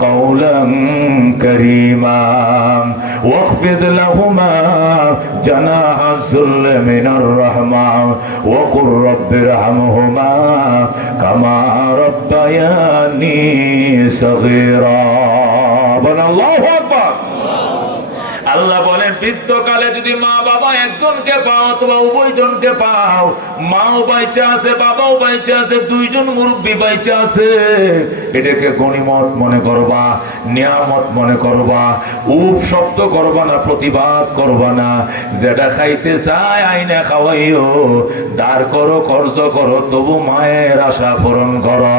কাওলান কারীমা ওয়াখফিদ লাহুমা জানাহা যুল্লি মিনার রাহমা ওয়া কুর রাব্বিরহামহুমা কামা রাব্বায়ানি সগীরা। আল্লাহু আকবার। আল্লাহ বলেন বৃদ্ধকালে যদি মা বাবা একজনকে পাও অথবা উভয়জনকে পাও, মাও বাইচা আছে বাবাও বাইচা আছে, দুইজন মুরব্বী বাইচা আছে, এটাকে গনিমত মনে করবা, নিয়ামত মনে করবা, উফ শব্দ করবা না, প্রতিবাদ করবা না। যেটা খাইতে চায় আইনে খাওয়াইও, দাঁড় করো, খরচ করো, তবু মায়ের আশা পূরণ করো।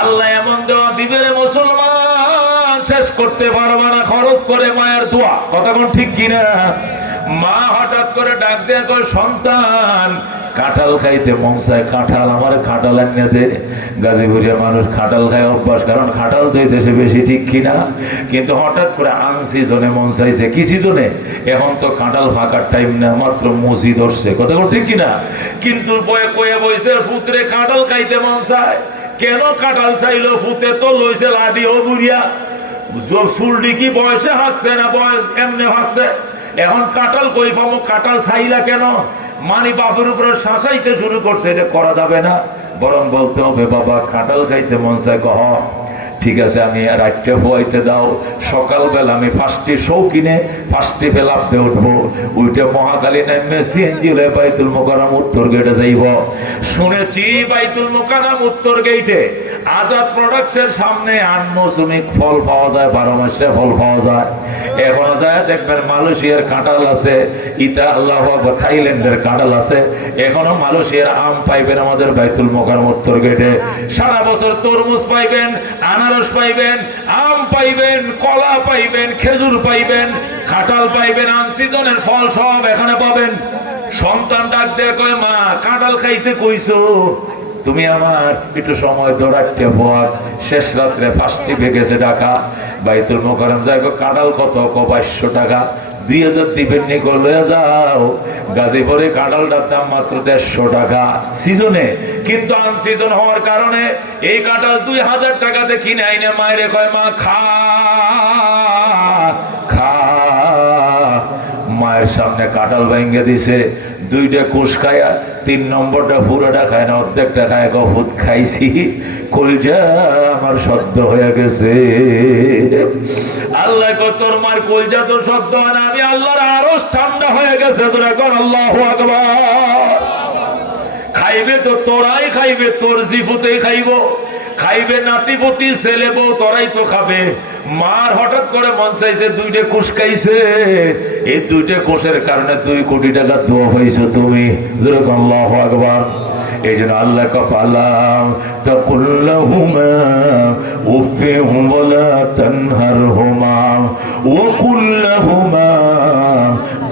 আল্লাহ এমন দেওয়া দিবে রে মুসলমান, শেষ করতে পারবা না খরচ করে মায়ের দোয়া। কথা কোন ঠিক কিনা? মা হঠাৎ করে ডাক দেয়া কয়, সন্তান কাঁঠাল খাইতে মন চায়, কাঁঠাল আমার কাঁঠাল এনে দে। গাজীপুরের মানুষ কাঁঠাল খায় অভ্যাস, কারণ কাঁঠাল তো এই দেশে বেশি, ঠিক কিনা? কিন্তু হঠাৎ করে আন সিজনে মন চাইছে। কি সিজনে? এখন তো কাঁঠাল ফাঁকার টাইম না, মাত্র মুসি ধরছে। কথা কোন ঠিক কিনা? কিন্তু বয়ে কয়ে বইছে পুত্রে কাঁঠাল খাইতে মন চায়। কেন কাঁঠাল চাইলো? ফুতে তো লইছে লাডি ও বুড়িয়া, চুলটি কি বয়সে হাঁকছে না বয়স এমনি হাঁকছে। এখন কাঁঠাল কই পাবো? কাঁঠাল চাইলা কেন? মানে বাপের উপরে শাসাইতে শুরু করছে। এটা করা যাবে না, বরং বলতে হবে বাবা কাঁঠাল খাইতে মন চায়। কহ ঠিক আছে, আমি রাত্রে ফোয়াইতে দাও, সকালবেলা আমি ফার্স্টে শৌকিনে ফার্স্টে ফেলাপ দিয়ে উঠবো, উঠে মহাকালী নামে সিএনজি হয়ে বাইতুল মোকাররম উত্তর গেটে যাইব। শুনেছি বাইতুল মোকাররম উত্তর গেটে আজাদ প্রোডাক্টসের সামনে আনমৌসুমিক ফল পাওয়া যায়, 12 মাসে ফল পাওয়া যায়। এখনো যায় দেখবেন মালয়েশিয়ার কাঁঠাল আছে, ইতা আল্লাহ থাইল্যান্ডের কাঁঠাল আছে। এখনো মালয়েশিয়ার আম পাইবেন আমাদের বাইতুল মোকাররম উত্তর গেটে। সারা বছর তরমুজ পাইবেন, আনারস পাইবেন, আম পাইবেন, কলা পাইবেন, খেজুর পাইবেন, কাঁঠাল পাইবেন, আনসিজনের ফল সব এখানে পাবেন। সন্তান ডাক দেয়া কয়, মা কাঁঠাল খাইতে কইছো, তুমি আমার একটু সময় দৌড়াইতে ভোয়াক। শেষ রাত্রে ফার্স্টে ভেগেছে টাকা, বাইতুল মোকাররম যাই। কাঁঠাল কত? 2200 টাকা। 2000 দিবেন নি, লয়ে যাও। গাজীপুরে কাঁঠালটার দাম মাত্র 150 টাকা সিজনে, কিন্তু আনসিজন হওয়ার কারণে এই কাঁঠাল 2000 টাকাতে কিনে আইনে মায়েরে কয়, মা খা খা। মায়ের সামনে কাঁঠাল ভেঙে দিছে, 2টা কোষ খায়া 3 নম্বরটা পুরোটা খায় না, অর্ধেকটা খায়। ভূত খাইছি, কলজা আমার সদ্য হয়ে গেছে। আল্লাহ কো তোর মার কলজা তো সদ্য হয় না, আমি আল্লাহর আরশ ঠান্ডা হয়ে গেছে। তোরা কর আল্লাহু আকবার। খাইবে তো তোরাই খাইবে, তোর জিফুতেই খাইব, খাইবে নাতিপতি ছেলে বউ, তোরাই তো খাবে। মার হঠাৎ করে মন চাইছে, 2টা কোষ খাইছে, এই 2টা কোষের কারণে 2 কোটি টাকা দোয়া পাইছো তুমি। যেরকম আল্লাহু আকবার। এই জন্য আল্লাহ কাফালাম তাকুল্লাহুমা উফিহুম ওয়ালা তানহারহুমা ওয়া কুল্লাহুমা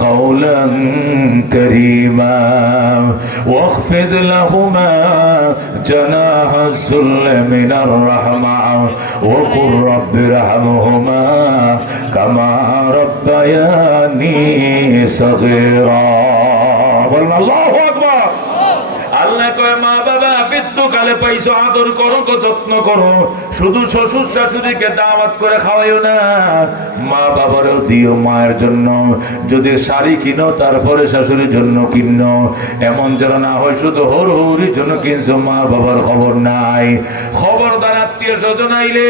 কাওলান কারীমা ওয়াখফিদ লাহুমা জানাহাজ যুল্লি মিনার রাহমা ওয়া কুর রাব্বিরহামহুমা কামা রাব্বায়ানি সগীরা। বলুন আল্লাহু আকবার। আল্লাহ কয়, মা বাবা বৃদ্ধকালে পাইছো, আদর করো, যত্ন করো। শুধু শ্বশুর শাশুড়িকে দাওয়াত করে খাওয়াইও না, মা বাবারও দিও। মায়ের জন্য যদি শাড়ি কিনো, তারপরে শাশুড়ির জন্য কিনো। এমন যেন না হয় শুধু হরির জন্য কিনছো, মা বাবার খবর নাই। খবরদার, আত্মীয় স্বজন আইলে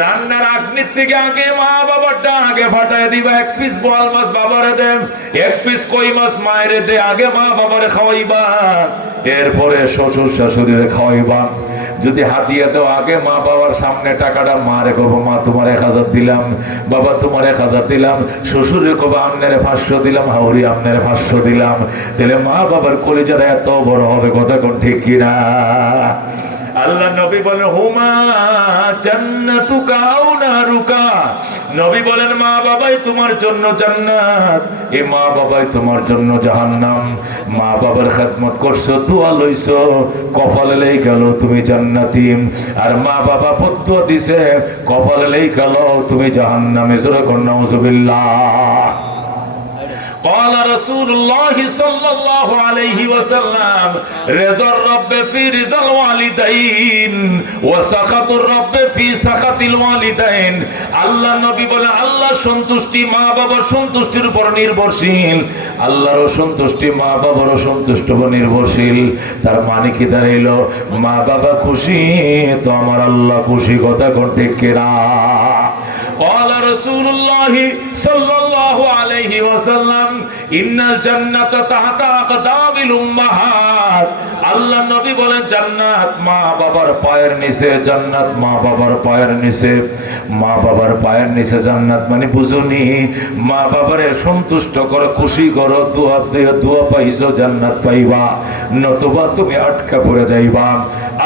রান্নার আগ্নির থেকে আগে মা বাবারটা আগে ফাটায় দিবা। 1 পিস বোয়াল মাছ বাবারে দেন, 1 পিস কই মাছ মায়েরে দে, আগে মা বাবারে খাওয়াইবা, এরপরে শ্বশুর শাশুড়িরে খাওয়াইবা। যদি হাতিয়ে দাও, আগে মা বাবার সামনে টাকাটা মারে কব, মা তোমার 1000 দিলাম, বাবা তোমার 1000 দিলাম, শ্বশুরে কব আমনেরে 500 দিলাম, হাউরি আমনেরে 500 দিলাম। তাহলে মা বাবার কলিজাটা এত বড় হবে। কথা কোন ঠিক কিনা? আল্লাহ নবী বলেন, হুমা জান্নাতুকা আও নারুকা। নবী বলেন, মা বাবাই তোমার জন্য জান্নাত, এ মা বাবাই তোমার জন্য জাহান্নাম। মা বাবার খেদমত করছো, দোয়া লইছো, কপালে লেই গেল তুমি জান্নাতি। আর মা বাবা বদুয়া দিছে, কপালে লেই গেল তুমি জাহান্নামে। জোরে কর নাউযুবিল্লাহ। قال رسول الله صلى الله عليه وسلم رضا الرب في رضا الوالدين وسخط الرب في سخط الوالدين। আল্লাহ নবী বলে, আল্লাহ সন্তুষ্টি মা বাবার সন্তুষ্টির উপর নির্ভরশীল, আল্লাহর সন্তুষ্টি মা বাবারও সন্তুষ্ট উপর নির্ভরশীল। তার মানে কি দাঁড়াইলো? মা বাবা খুশি তো আমার আল্লাহ খুশি। কথা কোন ঠিক কিনা? قال রাসূলুল্লাহ সাল্লাল্লাহু আলাইহি ওয়াসাল্লাম ইন্নাল জান্নাতা তাহতা আকদামিল উম্মাহাত। আল্লাহ নবী বলেন জান্নাত মা বাবার পায়ের নিচে, জান্নাত মা বাবার পায়ের নিচে। মা বাবার পায়ের নিচে জান্নাত মানে বুঝুনি, মা বাবারে সন্তুষ্ট করো, খুশি করো, দোয়া দিয়ে দোয়া পাইছো জান্নাত পাইবা, নতুবা তুমি আটকা পড়ে যাইবা।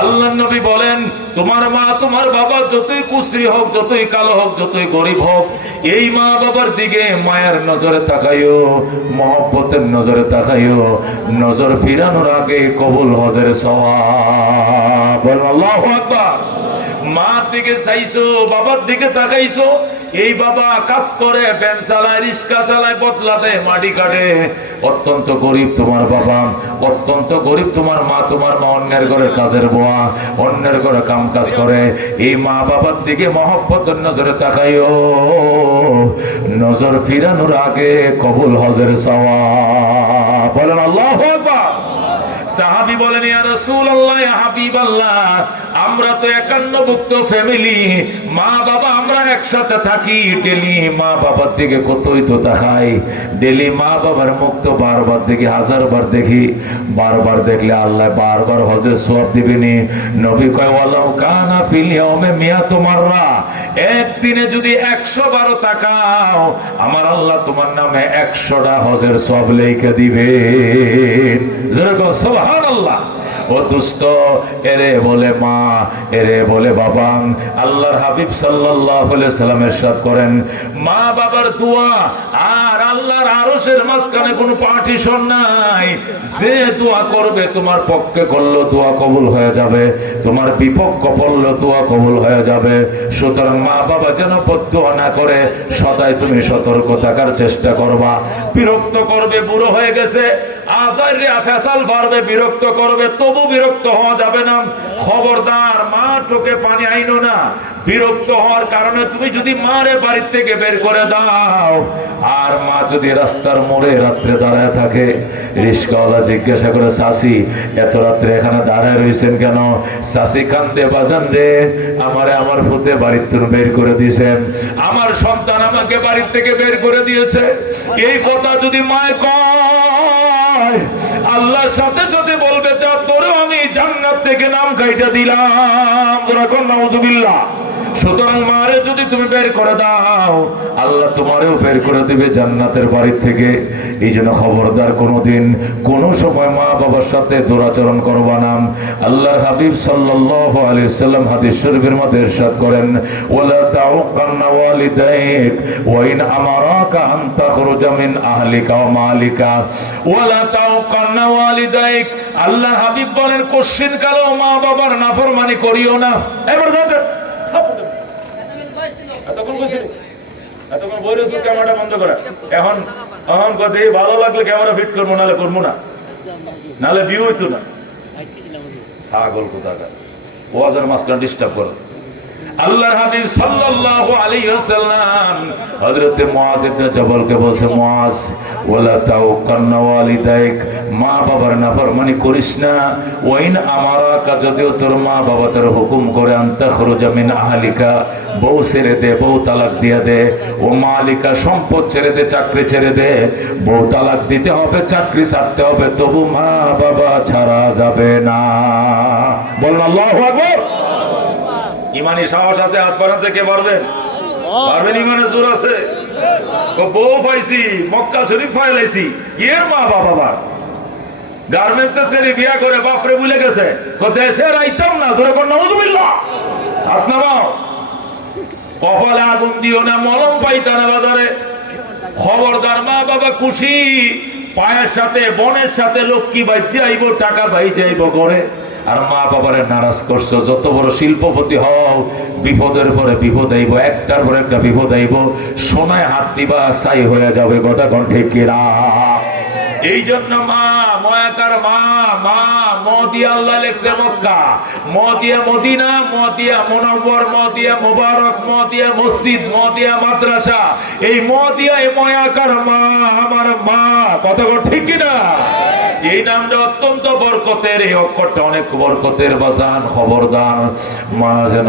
আল্লাহ নবী বলেন তোমার মা তোমার বাবা যতই কুশ্রী হোক, যতই কালো হোক, যতই গরিব হোক, এই মা বাবার দিকে মায়ের নজরে তাকাইও, মহব্বতের নজরে তাকাইও। নজর ফিরানোর আগে কবুল হজের সওয়াব। বল আল্লাহু আকবার। মার দিকে চাইছো, বাবার দিকে তাকাইছো, এই বাবা কাজ করে, ভ্যান চালায়, রিক্সা চালায়, বদলা দেয়, মাটি কাটে, অত্যন্ত গরিব তোমার বাবা, অত্যন্ত গরিব তোমার মা। তোমার মা অন্যের ঘরে কাজের বুয়া, অন্যের ঘরে কাম কাজ করে। এই মা বাবার দিকে মহব্বতের নজরে তাকাইও, নজর ফিরানোর আগে কবুল হজের সওয়াব। বলেন আল্লাহু আকবার। সাহাবী বলেন ইয়া রাসূলুল্লাহ, ইয়া হাবিবাল্লাহ, আমরা তো একান্নভুক্ত ফ্যামিলি, মা বাবা আমরা একসাথে থাকি, ডেলি মা বাবার দিকে কতই তো তাকাই, ডেলি মা বাবার মুখ তো বারবার দেখি, হাজারবার দেখি, বারবার দেখলে আল্লাহ বারবার হজের সওয়াব দিবেনি। নবী কয় ওয়ালাউ কানা ফিল ইয়াউমি মিয়াতু মাররা, একদিনে যদি 100 বার তাকাও, আমার আল্লাহ তোমার নামে 100টা হজের সওয়াব লিখে দিবেন। যেরকম সুবহানাল্লাহ। ও দুস্থ, এরে বলে মা, এরে বলে বাবা। আল্লাহর হাবিব সাল্লাল্লাহু আলাইহি সাল্লাম ইরশাদ করেন মা বাবার দোয়া আর আল্লাহর আরশের মাঝখানে কোনো পার্টিশন নাই। যে দোয়া করবে তোমার পক্ষে করলো দোয়া কবুল হয়ে যাবে, তোমার বিপক্ষ পড়লো দোয়া কবুল হয়ে যাবে। সুতরাং মা বাবা যেন বদদোয়া না করে সদাই তুমি সতর্ক থাকার চেষ্টা করবা। বিরক্ত করবে, বুড়ো হয়ে গেছে, আজারিয়া ফেসাল পারবে, বিরক্ত করবে, তবু বিরক্ত হওয়া যাবে না। খবরদার মা চোখে পানি আইনো না। বিরক্ত হওয়ার কারণে তুমি যদি মারে বাড়ির থেকে বের করে দাও, আর মা যদি রাস্তার মোড়ে রাত্রে দাঁড়ায় থাকে, রিস্কাওয়ালা জিজ্ঞাসা করে চাচি এত রাত্রে এখানে দাঁড়ায় রয়েছেন কেন? চাচি কান্দে বাজান রে, আমারে আমার ফুতে বাড়ির থেকে বের করে দিয়েছেন, আমার সন্তান আমাকে বাড়ির থেকে বের করে দিয়েছে। এই কথা যদি মায় কয়, আল্লাহর সাথে যদি বলবে তোরেও আমি জান্নাত থেকে নাম কাইটা দিলাম, তোরা কোন নাউজুবিল্লাহ। সুতরাং মারে যদি তুমি বের করে দাও, আল্লাহ তোমারেও বের করে দিবে জান্নাতের বাড়ির থেকে। এই জন্য খবরদার কোনোদিন কোনো সময় মা বাবার সাথে দুরাচরণ করবা না। আল্লাহর হাবিব সাল্লাল্লাহু আলাইহি সাল্লাম হাদিস শরীফের মধ্যে ইরশাদ করেন ওয়ালা তাউকান্না ওয়ালিদাইক ওয়া ইন আমারাকা আন তাখরুজা মিন আহলিকা ওয়া মালিকা ওয়ালা তাউকান্না ওয়ালিদাইক। আল্লাহর হাবিব বলেন কোশ্চিন কালো মা বাবার নাফরমানি করিও না। এবার জানতে ক্যামেরাটা বন্ধ করে এখন কথা ভালো লাগলে ক্যামেরা ফিট করবো, নাহলে করবো না, নাহলে ভিউ হইতো না। ছাগল কোথাকার ওয়াজের মাঝখানে ডিস্টার্ব করো। আল্লাহর হাবিব সাল্লাল্লাহু আলাইহি ওয়াসাল্লাম হযরত মুআয ইবনে জাবালকে বলছে মুআয ওয়ালা তাউকান্না ওয়ালিদাইক, মা বাবার নাফরমানি করিস না। ওয়াইন আমারাকা, যদিও তোর মা বাবা তোর হুকুম করে আনতা খরুজা মিন আহলিকা, বউ ছেড়ে দে, বউ তালাক দিয়ে দে, ও মালিকা সম্পদ ছেড়ে দে, চাকরি ছেড়ে দে, বউ তালাক দিতে হবে, চাকরি ছাড়তে হবে, তবু মা বাবা ছাড়া যাবে না। বলুন আল্লাহু আকবার। ইমানি সাহস আছে, হাত বাড়াচ্ছে, কে পারবেন? পারবেন? ইমানের জোর আছে। বউ পাইছি, মক্কা শরীফ ফাইলাইছি, এর মা বাবা গার্মেন্টসের ছেলে বিয়া করে বাপরে ভুলে গেছে, দেশে রাইতাম না, ধরে কোন নাউজুবিল্লাহ। হাত নামাও। কপালে আগুন দিও না, মলম পাইতা না বাজারে। খবরদার মা বাবা খুশি, পায়ের সাথে বনের সাথে লক্ষ্মী বাইতে আইব, টাকা ভাই যাইব করে, আর মা বাবারে নারাজ করছো। যত বড় শিল্পপতি হও, বিপদের পরে বিপদ আইব, একটার পর একটা বিপদ আইব, সোনায় হাত দিবা ছাই হয়ে যাবে। কথা কোন ঠিক কিনা? এই জন্য মা ময়াকার মা, মা মদিয়া আল্লাহ লেখছে মক্কা, মদিয়া মদিনা, মদিয়া মুনাওয়ার, মদিয়া মুবারক, মদিয়া মসজিদ, মদিয়া মাদ্রাসা, এই মদিয়া ময়াকার মা আমার মা। কথা কোন ঠিক কিনা? এই নামটা অত্যন্ত বরকতের, এই অক্ষরটা অনেক বরকতের বাজান। খবরদার মা যেন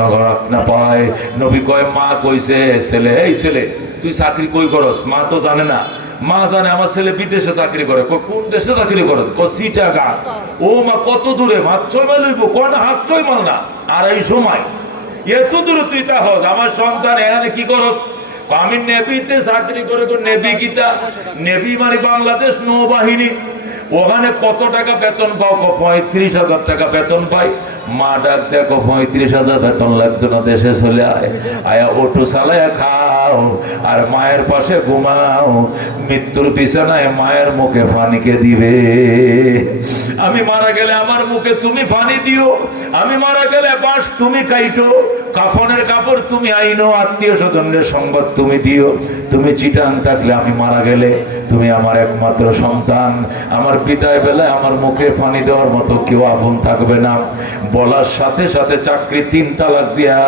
না পায়। নবী কয়, মা কইছে ছেলে, এই ছেলে তুই চাকরি কই করস? মা তো জানে না। মা জানে আমার ছেলে বিদেশে চাকরি করে। কোন দেশে চাকরি করে? সিটাগা। ও মা কত দূরে? হাত 6 মাইল হইব। কয় না, হাত 6 মাইল না, 250 মাইল। এত দূরে তুই তা হস? আমার সন্তান এখানে কি করস? আমি নেভিতে চাকরি করে। নেভি কিতা? নেভি মানে বাংলাদেশ নৌবাহিনী। ওখানে কত টাকা বেতন পাও? 35,000 টাকা বেতন পাই। মা ডাক দেখো 35,000 বেতন লাগতো না, দেশে চলে আয়, আয়া অটো চালায় খাও আর মায়ের পাশে ঘুমাও। মৃত্যুর বিছানায় মায়ের মুখে ফানিকে দিবে। আমি মারা গেলে আমার মুখে তুমি ফানি দিও। আমি মারা গেলে বাস তুমি কাইটো, কাফনের কাপড় তুমি আইনো, আত্মীয় স্বজনের সংবাদ তুমি দিও। তুমি চিটাং থাকলে আমি মারা গেলে তুমি আমার একমাত্র সন্তান। আমার বিদায় বেলায় আমার মুখে পানি দেওয়ার মতো কেউ আপন থাকবে না। বলার সাথে সাথে চাকরি 3 তালাক দিয়া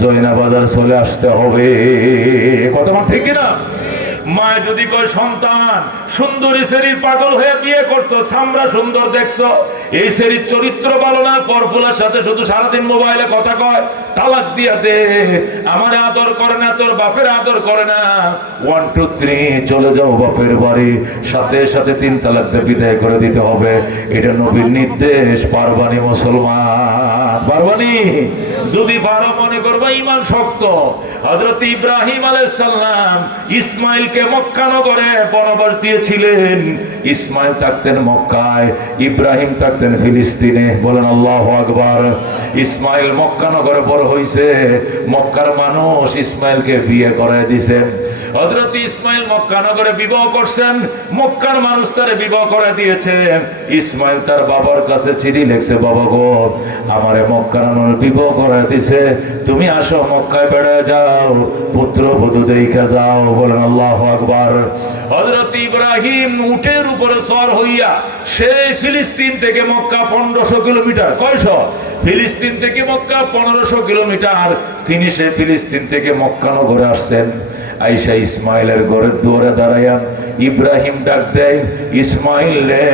জয়না বাজার চলে আসতে হবে। কথা ঠিক না? মা যদি কয় সন্তান সুন্দরী শরীর পাগল হয়ে বিয়ে করছো, সামরা সুন্দর দেখছো, এই শরীর চরিত্র ভালো না, ফরফুলার সাথে শুধু সারাদিন মোবাইলে কথা কয়, তালাক দিয়া দে। আমার আদর করে না, তোর বাপের আদর করে না, 1 2 3 চলে যাও বাপের বাড়ি। সাথে সাথে 3 তালাক দিয়ে বিদায় করে দিতে হবে। এটা নবীর নির্দেশ। পারবানি মুসলমান? পারবানি? যদি পারো মনে করবো ইমান শক্ত। হযরত ইব্রাহিম আলাইহিস সালাম ইসমাইলকে মক্কা নগরে পরবাস দিয়েছিলেন। ইসমাইল থাকতেন মক্কায়, ইব্রাহিম থাকতেন ফিলিস্তিনে। বলেন আল্লাহু আকবার। ইসমাইল মক্কা নগরে বড় হইছে। মক্কার মানুষ ইসমাইলকে বিয়ে করায় দিছে। হযরত ইসমাইল মক্কা নগরে বিবাহ করছেন, মক্কার মানুষ তারে বিবাহ করে দিয়েছে। ইসমাইল তার বাবার কাছে চিঠি লিখছে, বাবা গো আমারে মক্কার মানুষ বিবাহ করে দিছে, তুমি আসো মক্কায় বেড়ায় যাও, পুত্র বধূ দেখা যাও। বলেন আল্লাহু আকবার। হযরত ইব্রাহিম উটের উপরে সওয়ার হইয়া সেই ফিলিস্তিন থেকে মক্কা 1500 কিলোমিটার। কয়শো? ফিলিস্তিন থেকে মক্কা 1500 কিলোমিটার। তিনি সেই ফিলিস্তিন থেকে মক্কা নগরে আসছেন। আইসা ইসমাইলের ঘরের দুয়ারে দাঁড়াইয়া ইব্রাহিম ডাক দেয়, ইসমাইল রে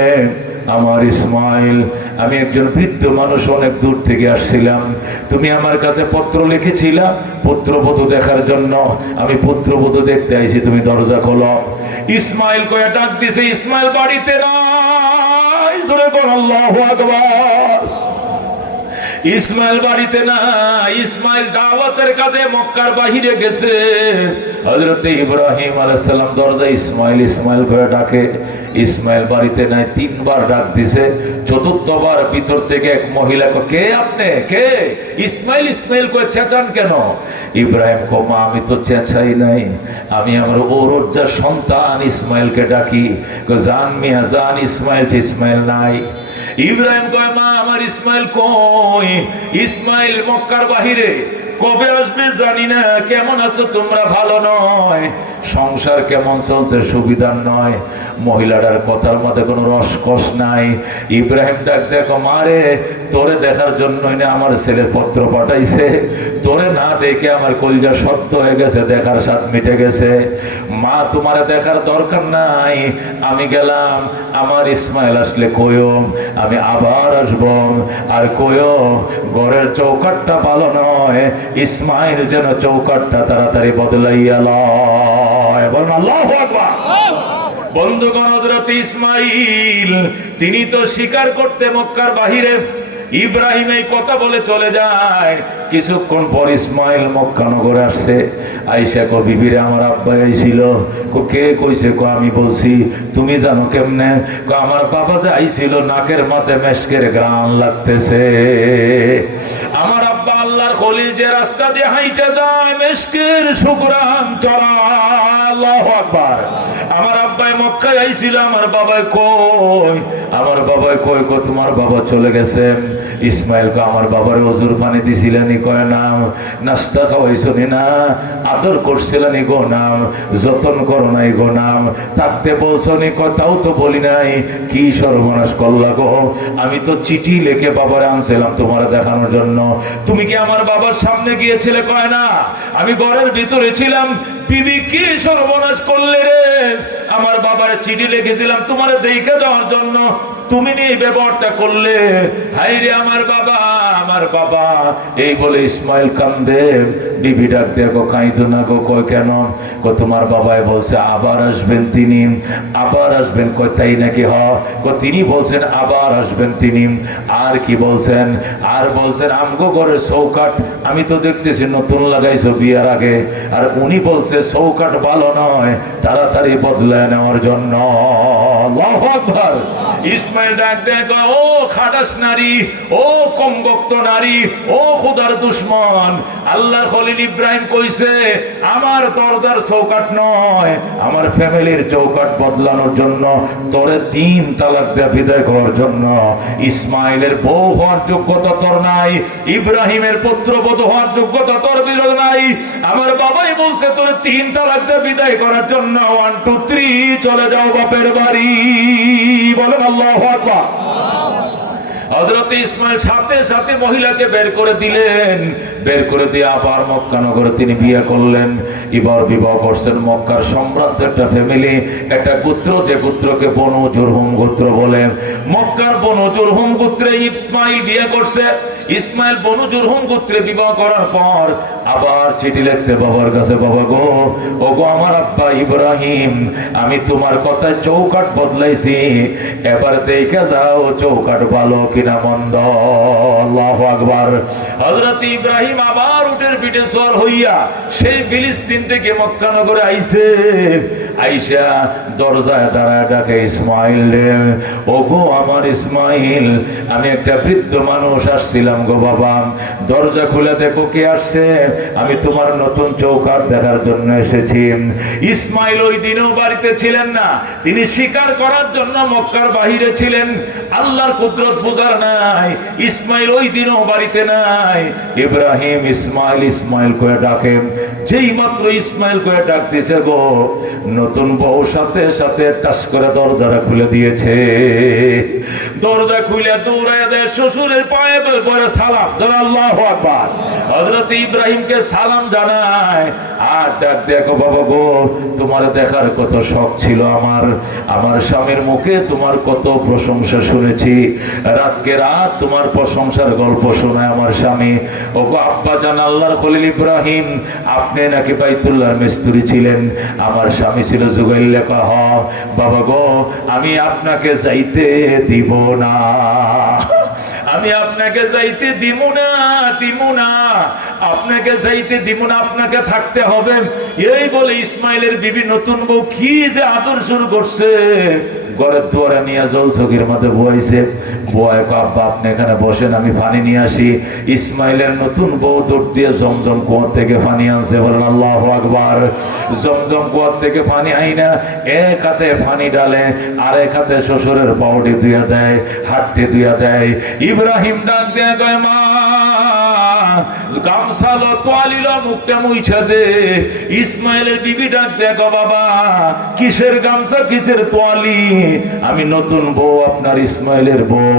আমার ইসমাইল, আমি একজন বৃদ্ধ মানুষ, অনেক দূর থেকে আসছিলাম। তুমি আমার কাছে পত্র লিখেছিলা পুত্রবধূ দেখার জন্য, আমি পুত্রবধূ দেখতে আইছি, তুমি দরজা খোলো। ইসমাইল কয়ে ডাক দিছে, ইসমাইল বাড়িতে নাই। জোরে বল আল্লাহু আকবার। ইসমাইল বাড়িতে না। ইসমাইল দাওয়াতের কাজে মক্কার বাহিরে গেছে। হযরত ইব্রাহিম আলাইহিস সালাম দরজা ইসমাইল ইসমাইল করে ডাকে, ইসমাইল বাড়িতে নাই। 3 বার ডাক দিছে। চতুর্থবার ভিতর থেকে এক মহিলা কয়, কে আপনি? কে? ইসমাইল ইসমাইল কয়ে চেঁচান কেন? ইব্রাহিম কয়, মা আমি তো চেঁচাই নাই, আমি আমার ওরজ্জার সন্তান ইসমাইলকে ডাকি। কয় জান মিয়া জান, ইসমাইল ইসমাইল নাই। ইব্রাহিম কয়, মা আমার ইসমাইল কই? ইসমাইল মক্কার বাহিরে, কবে আসবে জানি না। কেমন আছো তোমরা? ভালো নয়। সংসার কেমন চলছে? সুবিধার নয়। মহিলাটার কথার মধ্যে কোনো রসকস নাই। ইব্রাহিম ডাক দেখো, মারে তোরে দেখার জন্যই না আমার ছেলে পত্র পাঠাইছে, তোরে না দেখে আমার কলিজা শক্ত হয়ে গেছে, দেখার স্বাদ মিটে গেছে। মা তোমারে দেখার দরকার নাই, আমি গেলাম, আমার ইসমাইল আসলে কইও আমি আবার আসব। আর কইও ঘরের চৌকাটটা ভালো নয়, ইসমাইল যেন চৌকাটটা তাড়াতাড়ি বদলাইয়া লয়। বলুন আল্লাহু আকবার। বন্ধুগণ, হযরত ইসমাইল তিনি তো শিকার করতে মক্কার বাহিরে। ইব্রাহিম এই কথা বলে চলে যায়। কিছুক্ষণ পর ইসমাইল মক্কা নগরে আসছে। আইসা কো বিবিরে আমার আব্বা আইছিল। কো কে কইছে? কো আমি বলছি। তুমি জানো কেমনে? কো আমার বাবা যে আইছিল, নাকের মাথে মেশকের ঘ্রাণ লাগতেছে। আমার আব্বা আল্লাহর খলিল যে রাস্তা দিয়ে হাইটে যায়, মেশকের সুঘ্রাণ ছড়ায়। আল্লাহু আকবার। আমার আব্বাই মক্কায় আইছিল, আমার বাবাই কই? আমার বাবাই কই? কো তোমার বাবা চলে গেছে। ইসমাইল কো আমার বাবার ওজুর পানি দিছিলেন? কয় নাম। নাস্তা খাওয়াইছনি না? আদর করছিলেন? গো নাম। যতন করো নাই? গো নাম। থাকতে বলছনি? কথাও তো বলি নাই। কি সর্বনাশ করলা গো? আমি তো চিঠি লিখে বাবারে আনছিলাম তোমার দেখানোর জন্য। তুমি কি আমার বাবার সামনে গিয়েছিলে? কয় না, আমি ঘরের ভিতরে ছিলাম। বিবি কি সর্বনাশ করলে রে? আমার বাবার চিঠি লিখেছিলাম তোমার দেখে যাওয়ার জন্য। তুমি নিয়ে এই ব্যবহারটা করলে, হাই রে আমার বাবা, আমার বাবা। এই বলে ইসমাইল কান্দে। বিবি ডাক দেখো, কাঁদো না গো। কয় কেন? তোমার বাবাই বলছে আবার আসবেন তিনি, আবার আসবেন। কয় তাই নাকি? তিনি বলছেন আবার আসবেন তিনি। আর কি বলছেন? আর বলছেন আমগো ঘরে চৌকাট আমি তো দেখতেছি নতুন লাগাইছো বিয়ার আগে, আর উনি বলছে চৌকাট ভালো নয়, তাড়াতাড়ি বদলায় নেওয়ার জন্য। আল্লাহু আকবার। ইসমাইল ডাক দেখ, ও খাটাস নারী, ও কমবক্ত নারী, ও খোদার দুশমন, আল্লাহর খলিল ইব্রাহিম কইছে আমার দরজার চৌকাট নয়, আমার ফ্যামিলির চৌকাট বদলানোর জন্য, তোরে 3 তালাক দেয়া বিদায় করার জন্য। ইসমাইলের বউ হওয়ার যোগ্যতা তোর নাই, ইব্রাহিমের পুত্রবধূ হওয়ার যোগ্যতা তোর বিরোধ নাই। আমার বাবাই বলছে তোরে 3 তালাক দেয়া বিদায় করার জন্য। 1 2 3 চলে যাও বাপের বাড়ি। বলেন আল্লাহু আকবার। হযরত ইসমাইল সাথে সাথে মহিলাকে বের করে দিলেন। বের করে দিয়ে আবার মক্কা নগরে তিনি বিয়ে করলেন। এবার বিবাহ করছেন মক্কার সম্রাট একটা ফ্যামিলি, একটা গোত্র, যে গোত্রকে বনু জুরহুম গোত্র বলে। মক্কার বনু জুরহুম গোত্রে ইসমাইল বিয়ে করছে। ইসমাইল বনু জুরহুম গোত্রে বিবাহ করার পর আবার চিঠি লিখছে বাবার কাছে, বাবা গো, ও গো আমার আব্বা ইব্রাহিম, আমি তোমার কথায় চৌকাট বদলাইছি, এবার দেখে যাও চৌকাট ভালো কিনা মন্দ। আল্লাহু আকবার। হযরত ইব্রাহিম আবার উটের পিঠে সওয়ার হইয়া সেই ফিলিস্তিন থেকে মক্কা নগরে আইছে। আইসা দরজায় দাঁড়ায় ডাকে, ইসমাইল রে, ও গো আমার ইসমাইল, আমি একটা বৃদ্ধ মানুষ আসছিলাম গো বাবা, দরজা খুলে দেখো কে আসছে, আমি তোমার নতুন চৌকাট দেখার জন্য এসেছি। ইসমাইল ওই দিনও বাড়িতে ছিলেন না, তিনি শিকার করার জন্য মক্কার বাহিরে ছিলেন। আল্লাহর কুদরত বোঝার নাই, ইসমাইল ওই দিনও বাড়িতে নাই। ইব্রাহিম ইসমাইল ইসমাইল করে ডাকে। যেই মাত্র ইসমাইল করে ডাক দিছে গো, নতুন বউ সাথে সাথে টাস করে দরজাটা খুলে দিয়েছে। দরজা খুলে দৌড়ায় দেয় শ্বশুরের পায়ে পড়ে সালাম। আল্লাহু আকবার। হযরত ইব্রাহিমকে সালাম জানায় আর ডাক দেখো, বাবা গো, তোমার দেখার কত শখ ছিল আমার, আমার স্বামীর মুখে তোমার কত প্রশংসা শুনেছি, রাতকে রাত তোমার প্রশংসার গল্প শোনায় আমার স্বামী। ও গো আব্বা জান আল্লাহর খলিল ইব্রাহিম, আপনি নাকি বাইতুল্লাহর মিস্ত্রি ছিলেন, আমার স্বামী ছিল জুগাইল্লা। হ বাবা গো, আমি আপনাকে যাইতে দিব না, আমি আপনাকে যাইতে দিব না, দিব না, আপনাকে যাইতে দিব না, আপনাকে থাকতে হবে। এই বলে ইসমাইলের বিবি নতুন বউ কি যে আদর শুরু করছে। ঘরের দুয়ারে নিয়ে জল চকির মধ্যে বয়াইছে। বয় আব্বা আপনি এখানে বসেন, আমি পানি নিয়ে আসি। ইসমাইলের নতুন বউ দৌড় দিয়ে জমজম কুয়ার থেকে পানি আনছে। বলেন আল্লাহু আকবার। জমজম কুয়ার থেকে পানি আইনা এক হাতে পানি ডালে, আর এক হাতে শ্বশুরের পাউডি ধুইয়া দেয়, হাতটি ধুইয়া দেয়। ইব্রাহিম ডাক দিয়ে কয়, মা গামছা লো, তোয়ালি লো, মুখটা মুইছা দে। ইসমাইলের বিবি ডাক দেখো, বাবা কিসের গামছা কিসের তোয়ালি, আমি নতুন বউ, আপনার ইসমাইলের বউ,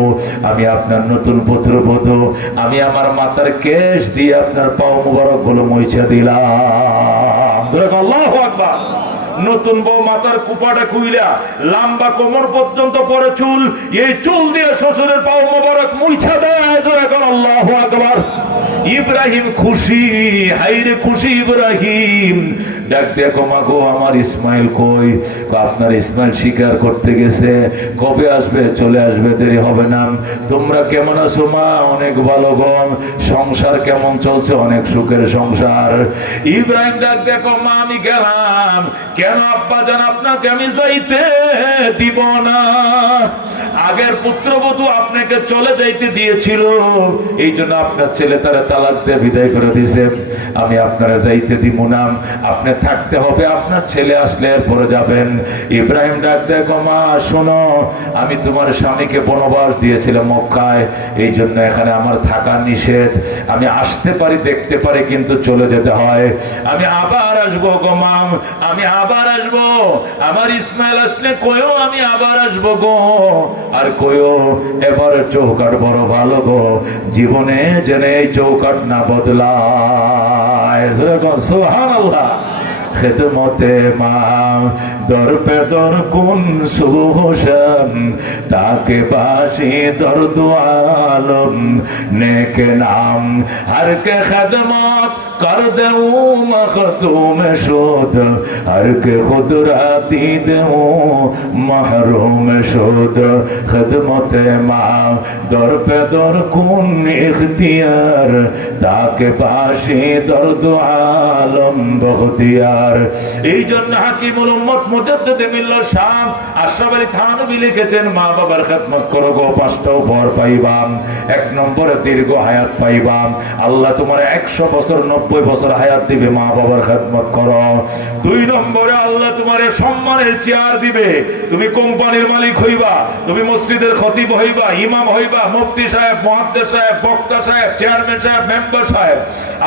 আমি আপনার নতুন পুত্রবধূ, আমি আমার মাথার কেশ দিয়ে আপনার পাও মুবারক গুলো মুইছা দিলাম। আল্লাহু আকবার। নতুন বউ মাথার কুপাটা খুইলা লম্বা কোমর পর্যন্ত পরে চুল, এই চুল দিয়ে শ্বশুরের পাও মোবারক মুইছা দেয়। আল্লাহু আকবার। ইব্রাহিম খুশি, হাইরে খুশি ইব্রাহিম। ডাক দেখো, মা গো আমার ইসমাইল কই? আপনার ইসমাইল শিকার করতে গেছে, কবে আসবে? চলে আসবে, দেরি হবে না। তোমরা কেমন আছো মা? অনেক ভালো গো। সংসার কেমন চলছে? অনেক সুখের সংসার। ইব্রাহিম ডাক দেখো, মা আমি গেলাম। কেন আব্বা জান আপনাকে আমি যাইতে দিব না? আগের পুত্রবধূ আপনাকে চলে যাইতে দিয়েছিল, এই জন্য আপনার ছেলে তারা তালাক দিয়ে বিদায় করে দিয়েছে। আমি আপনারা যাইতে দিব না, আপনি থাকতে হবে, আপনার ছেলে আসলে এরপরে যাবেন। ইব্রাহিম ডাক দেখো, মা শোনো, আমি তোমার স্বামীকে বনবাস দিয়েছিলাম মক্কায়, এই জন্য এখানে আমার থাকা নিষেধ। আমি আসতে পারি, দেখতে পারি, কিন্তু চলে যেতে হয়। আমি আবার আসবো গো মা, আমি আবার আসবো। আমার ইসমাইল আসলে কইও আমি আবার আসবো গো। আর কইও এবার চৌকাট বড় ভালো গো, জীবনে যেন এই চৌকাট না বদলায়। সুবহানাল্লাহ। খিদমতে মা দর পে দর কুন সুহশম তাকে বাসি দর্দ আলম নেক নাম हर के खदमत कर दऊ मखदूम शुद हर के खुद राती दऊ महरूम शुद खदमत माँ दर पे दर कुन इख्तियार ताके पाशी दर्द आलम बख्तियार এই জন্য হাকিমুল উম্মত মুজাদ্দিদ মিল্লাত শাম আশরাফ আলী থানভী লিখেছেন মা বাবার খেদমত করো গো পাঁচটা উপহার পাইবা। এক নম্বরে দীর্ঘ হায়াত পাইবা, আল্লাহ তোমার 100 বছর 90 বছর হায়াত দিবে মা বাবার খেদমত করো। দুই নম্বরে আল্লাহ তোমার সম্মানের চেয়ার দিবে, তুমি কোম্পানির মালিক হইবা, তুমি মসজিদের খতিব হইবা, ইমাম হইবা, মুফতি সাহেব, মুহাদ্দিস সাহেব, বক্তা সাহেব, চেয়ারম্যান সাহেব, মেম্বার সাহেব,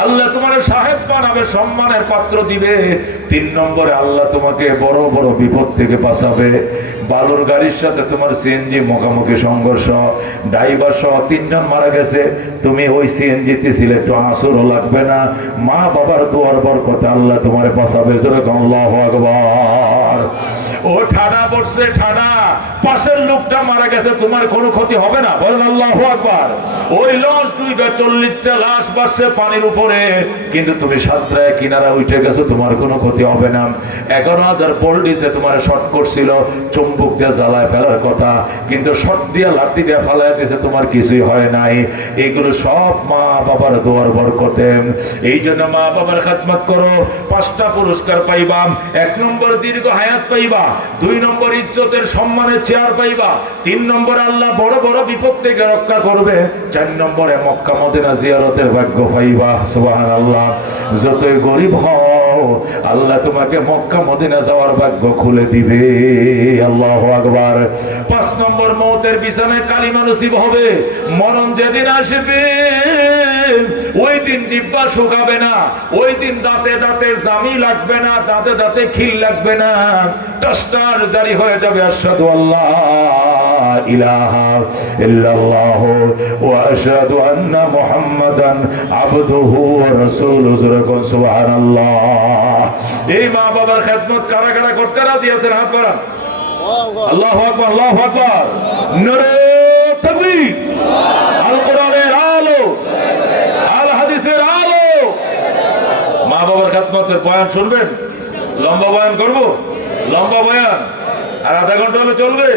আল্লাহ তোমার সাহেব বানাবে, সম্মানের পাত্র দিবে। তিন নম্বরে আল্লাহ তোমাকে বড় বড় বিপদ থেকে বাঁচাবে। বালুর গাড়ির সাথে তোমার সিএনজি মুখোমুখি সংঘর্ষ, ড্রাইভার সহ 3 জন মারা গেছে, তুমি ওই সিএনজিতে ছিলে, একটু আসরও লাগবে না, মা বাবার দোয়ার বরকতে আল্লাহ তোমারে বাঁচাবে। যেরকম আল্লাহু আকবার। ও ঠাডা পড়ছে, ঠাডা, পাশের লোকটা মারা গেছে, তোমার কোনো ক্ষতি হবে না, বলেন আল্লাহু আকবার। ওই লঞ্চ 240টা লাশ ভাসছে পানির উপরে, কিন্তু তুমি সাঁতরায় কিনারা উঠে গেছো, তোমার কোনো ক্ষতি হবে না। 11,000 পোল্ডিসে তোমার শর্ট করছিল, চুম্বক দিয়ে জ্বালায় ফেলার কথা, কিন্তু শর্ট দিয়ে লাঠি দিয়ে ফেলায় দিয়েছে, তোমার কিছুই হয় নাই। এগুলো সব মা বাবার দোয়ার বরকতে। এই জন্য মা বাবার খেদমত করো, 5টা পুরস্কার পাইবা। 1 নম্বর দীর্ঘ হায়াত পাইবা, 2 নম্বর ইজ্জতের সম্মানের চেয়ার পাইবা, 3 নম্বর আল্লাহ বড় বড় বিপদ থেকে রক্ষা করবে, 4 নম্বরে মক্কা মদিনা জিয়ারতের ভাগ্য পাইবা। সুবহানাল্লাহ। যতই গরিব হও আল্লাহ তোমাকে মক্কা মদিনা যাওয়ার ভাগ্য খুলে দিবে। আল্লাহু আকবার। 5 নম্বর মওতের বিছানায় কালিমা নসিব হবে। মরণ যেদিন আসবে ওই দিন জিহ্বা শুকাবে না, ওই দিন দাঁতে দাঁতে জামি লাগবে না, দাঁতে দাঁতে খিল লাগবে না, টাস্টার জারি হয়ে যাবে আশহাদু আল্লা ইলাহা ইল্লাল্লাহু ওয়া আশহাদু আন্না মুহাম্মাদান আবদুহু ওয়া রাসূলুহু। সুবহানাল্লাহ। এই মা বাবার খেদমত কারা কারা করতে রাজি আছেন? হাত বাড়ান। আল্লাহু আকবার, আল্লাহু আকবার। নারে তাকবীর। আল কোরআনের আলো, আল হাদিসের আলো। মা বাবার খেদমতের বয়ান শুনবেন? লম্বা বয়ান করব? লম্বা বয়ান আর আধা ঘন্টা হলে চলবে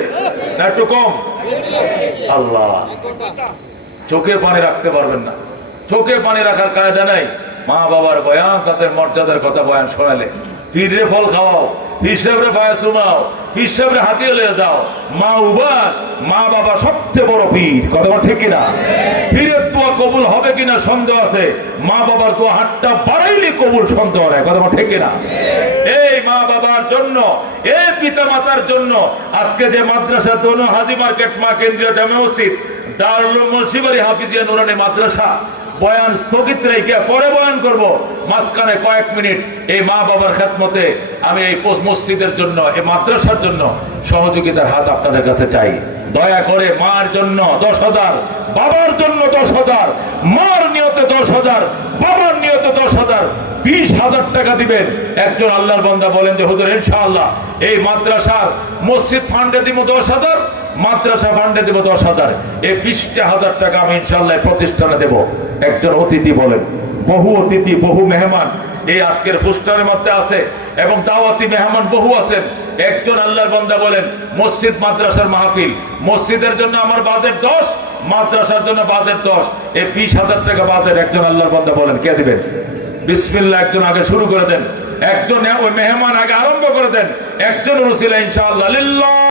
না একটু কম? আল্লাহ, চোখে পানি রাখতে পারবেন না, চোখে পানি রাখার কায়দা নাই। মা বাবার বয়ান, তাদের মর্যাদার কথা বয়ান শোনালে, পীরে ফল খাওয়াও, পীর সাহেবরে পায়ে চুমাও, পীর সাহেবরে হাতিয়ে লিয়ে যাও, মা উবাস, মা বাবা সবচেয়ে বড় পীর। কথা ঠিক কিনা? পীরের দোয়া কবুল হবে কিনা সন্দেহ আছে, মা বাবার দোয়া হাতটা বাড়াইলে কবুল সন্দেহ নেই। কথা ঠিক কিনা? এই মা বাবার জন্য, এই পিতা মাতার জন্য আজকে যে মাদ্রাসা দোনো হাজি মার্কেট মা কেন্দ্রীয় জামে মসজিদ দারুল উলুম মুন্সিবাড়ি হাফিজিয়া নুরানি মাদ্রাসা বয়ান স্থগিত রেখে পরে বয়ান করব, মাঝখানে কয়েক মিনিট এই মা বাবার খেদমতে আমি এই মসজিদের জন্য, এই মাদ্রাসার জন্য সহযোগিতার হাত আপনাদের কাছে চাই। দয়া করে মার জন্য 10,000, বাবার জন্য 10,000, মার নিয়তে 10,000, বাবার নিয়তে 10,000, 20,000 টাকা দিবেন। একজন আল্লাহর বান্দা বলেন যে হুজুর ইনশাআল্লাহ এই মাদ্রাসার মসজিদ ফান্ডে দিব 10,000, মাদ্রাসা ফান্ডে দেব 10,000, এই 20,000 টাকা আমি ইনশাআল্লাহ প্রতিষ্ঠানে দেব। একজন অতিথি বলেন, বহু অতিথি, বহু মেহমান এই আজকের অনুষ্ঠানের মধ্যে আছে এবং দাওয়াতি মেহমান বহু আছেন। একজন আল্লাহর বান্দা বলেন মসজিদ মাদ্রাসার মাহফিল, মসজিদের জন্য আমার বাজেট 10, মাদ্রাসার জন্য বাজেট 10, এই 20,000 টাকা বাজেট একজন আল্লাহর বান্দা বলেন কে দিবেন? বিসমিল্লাহ। একজন আগে শুরু করে দেন, একজন ওই মেহমান আগে আরম্ভ করে দেন, একজন রসিলা ইনশাআল্লাহ লিল্লাহ।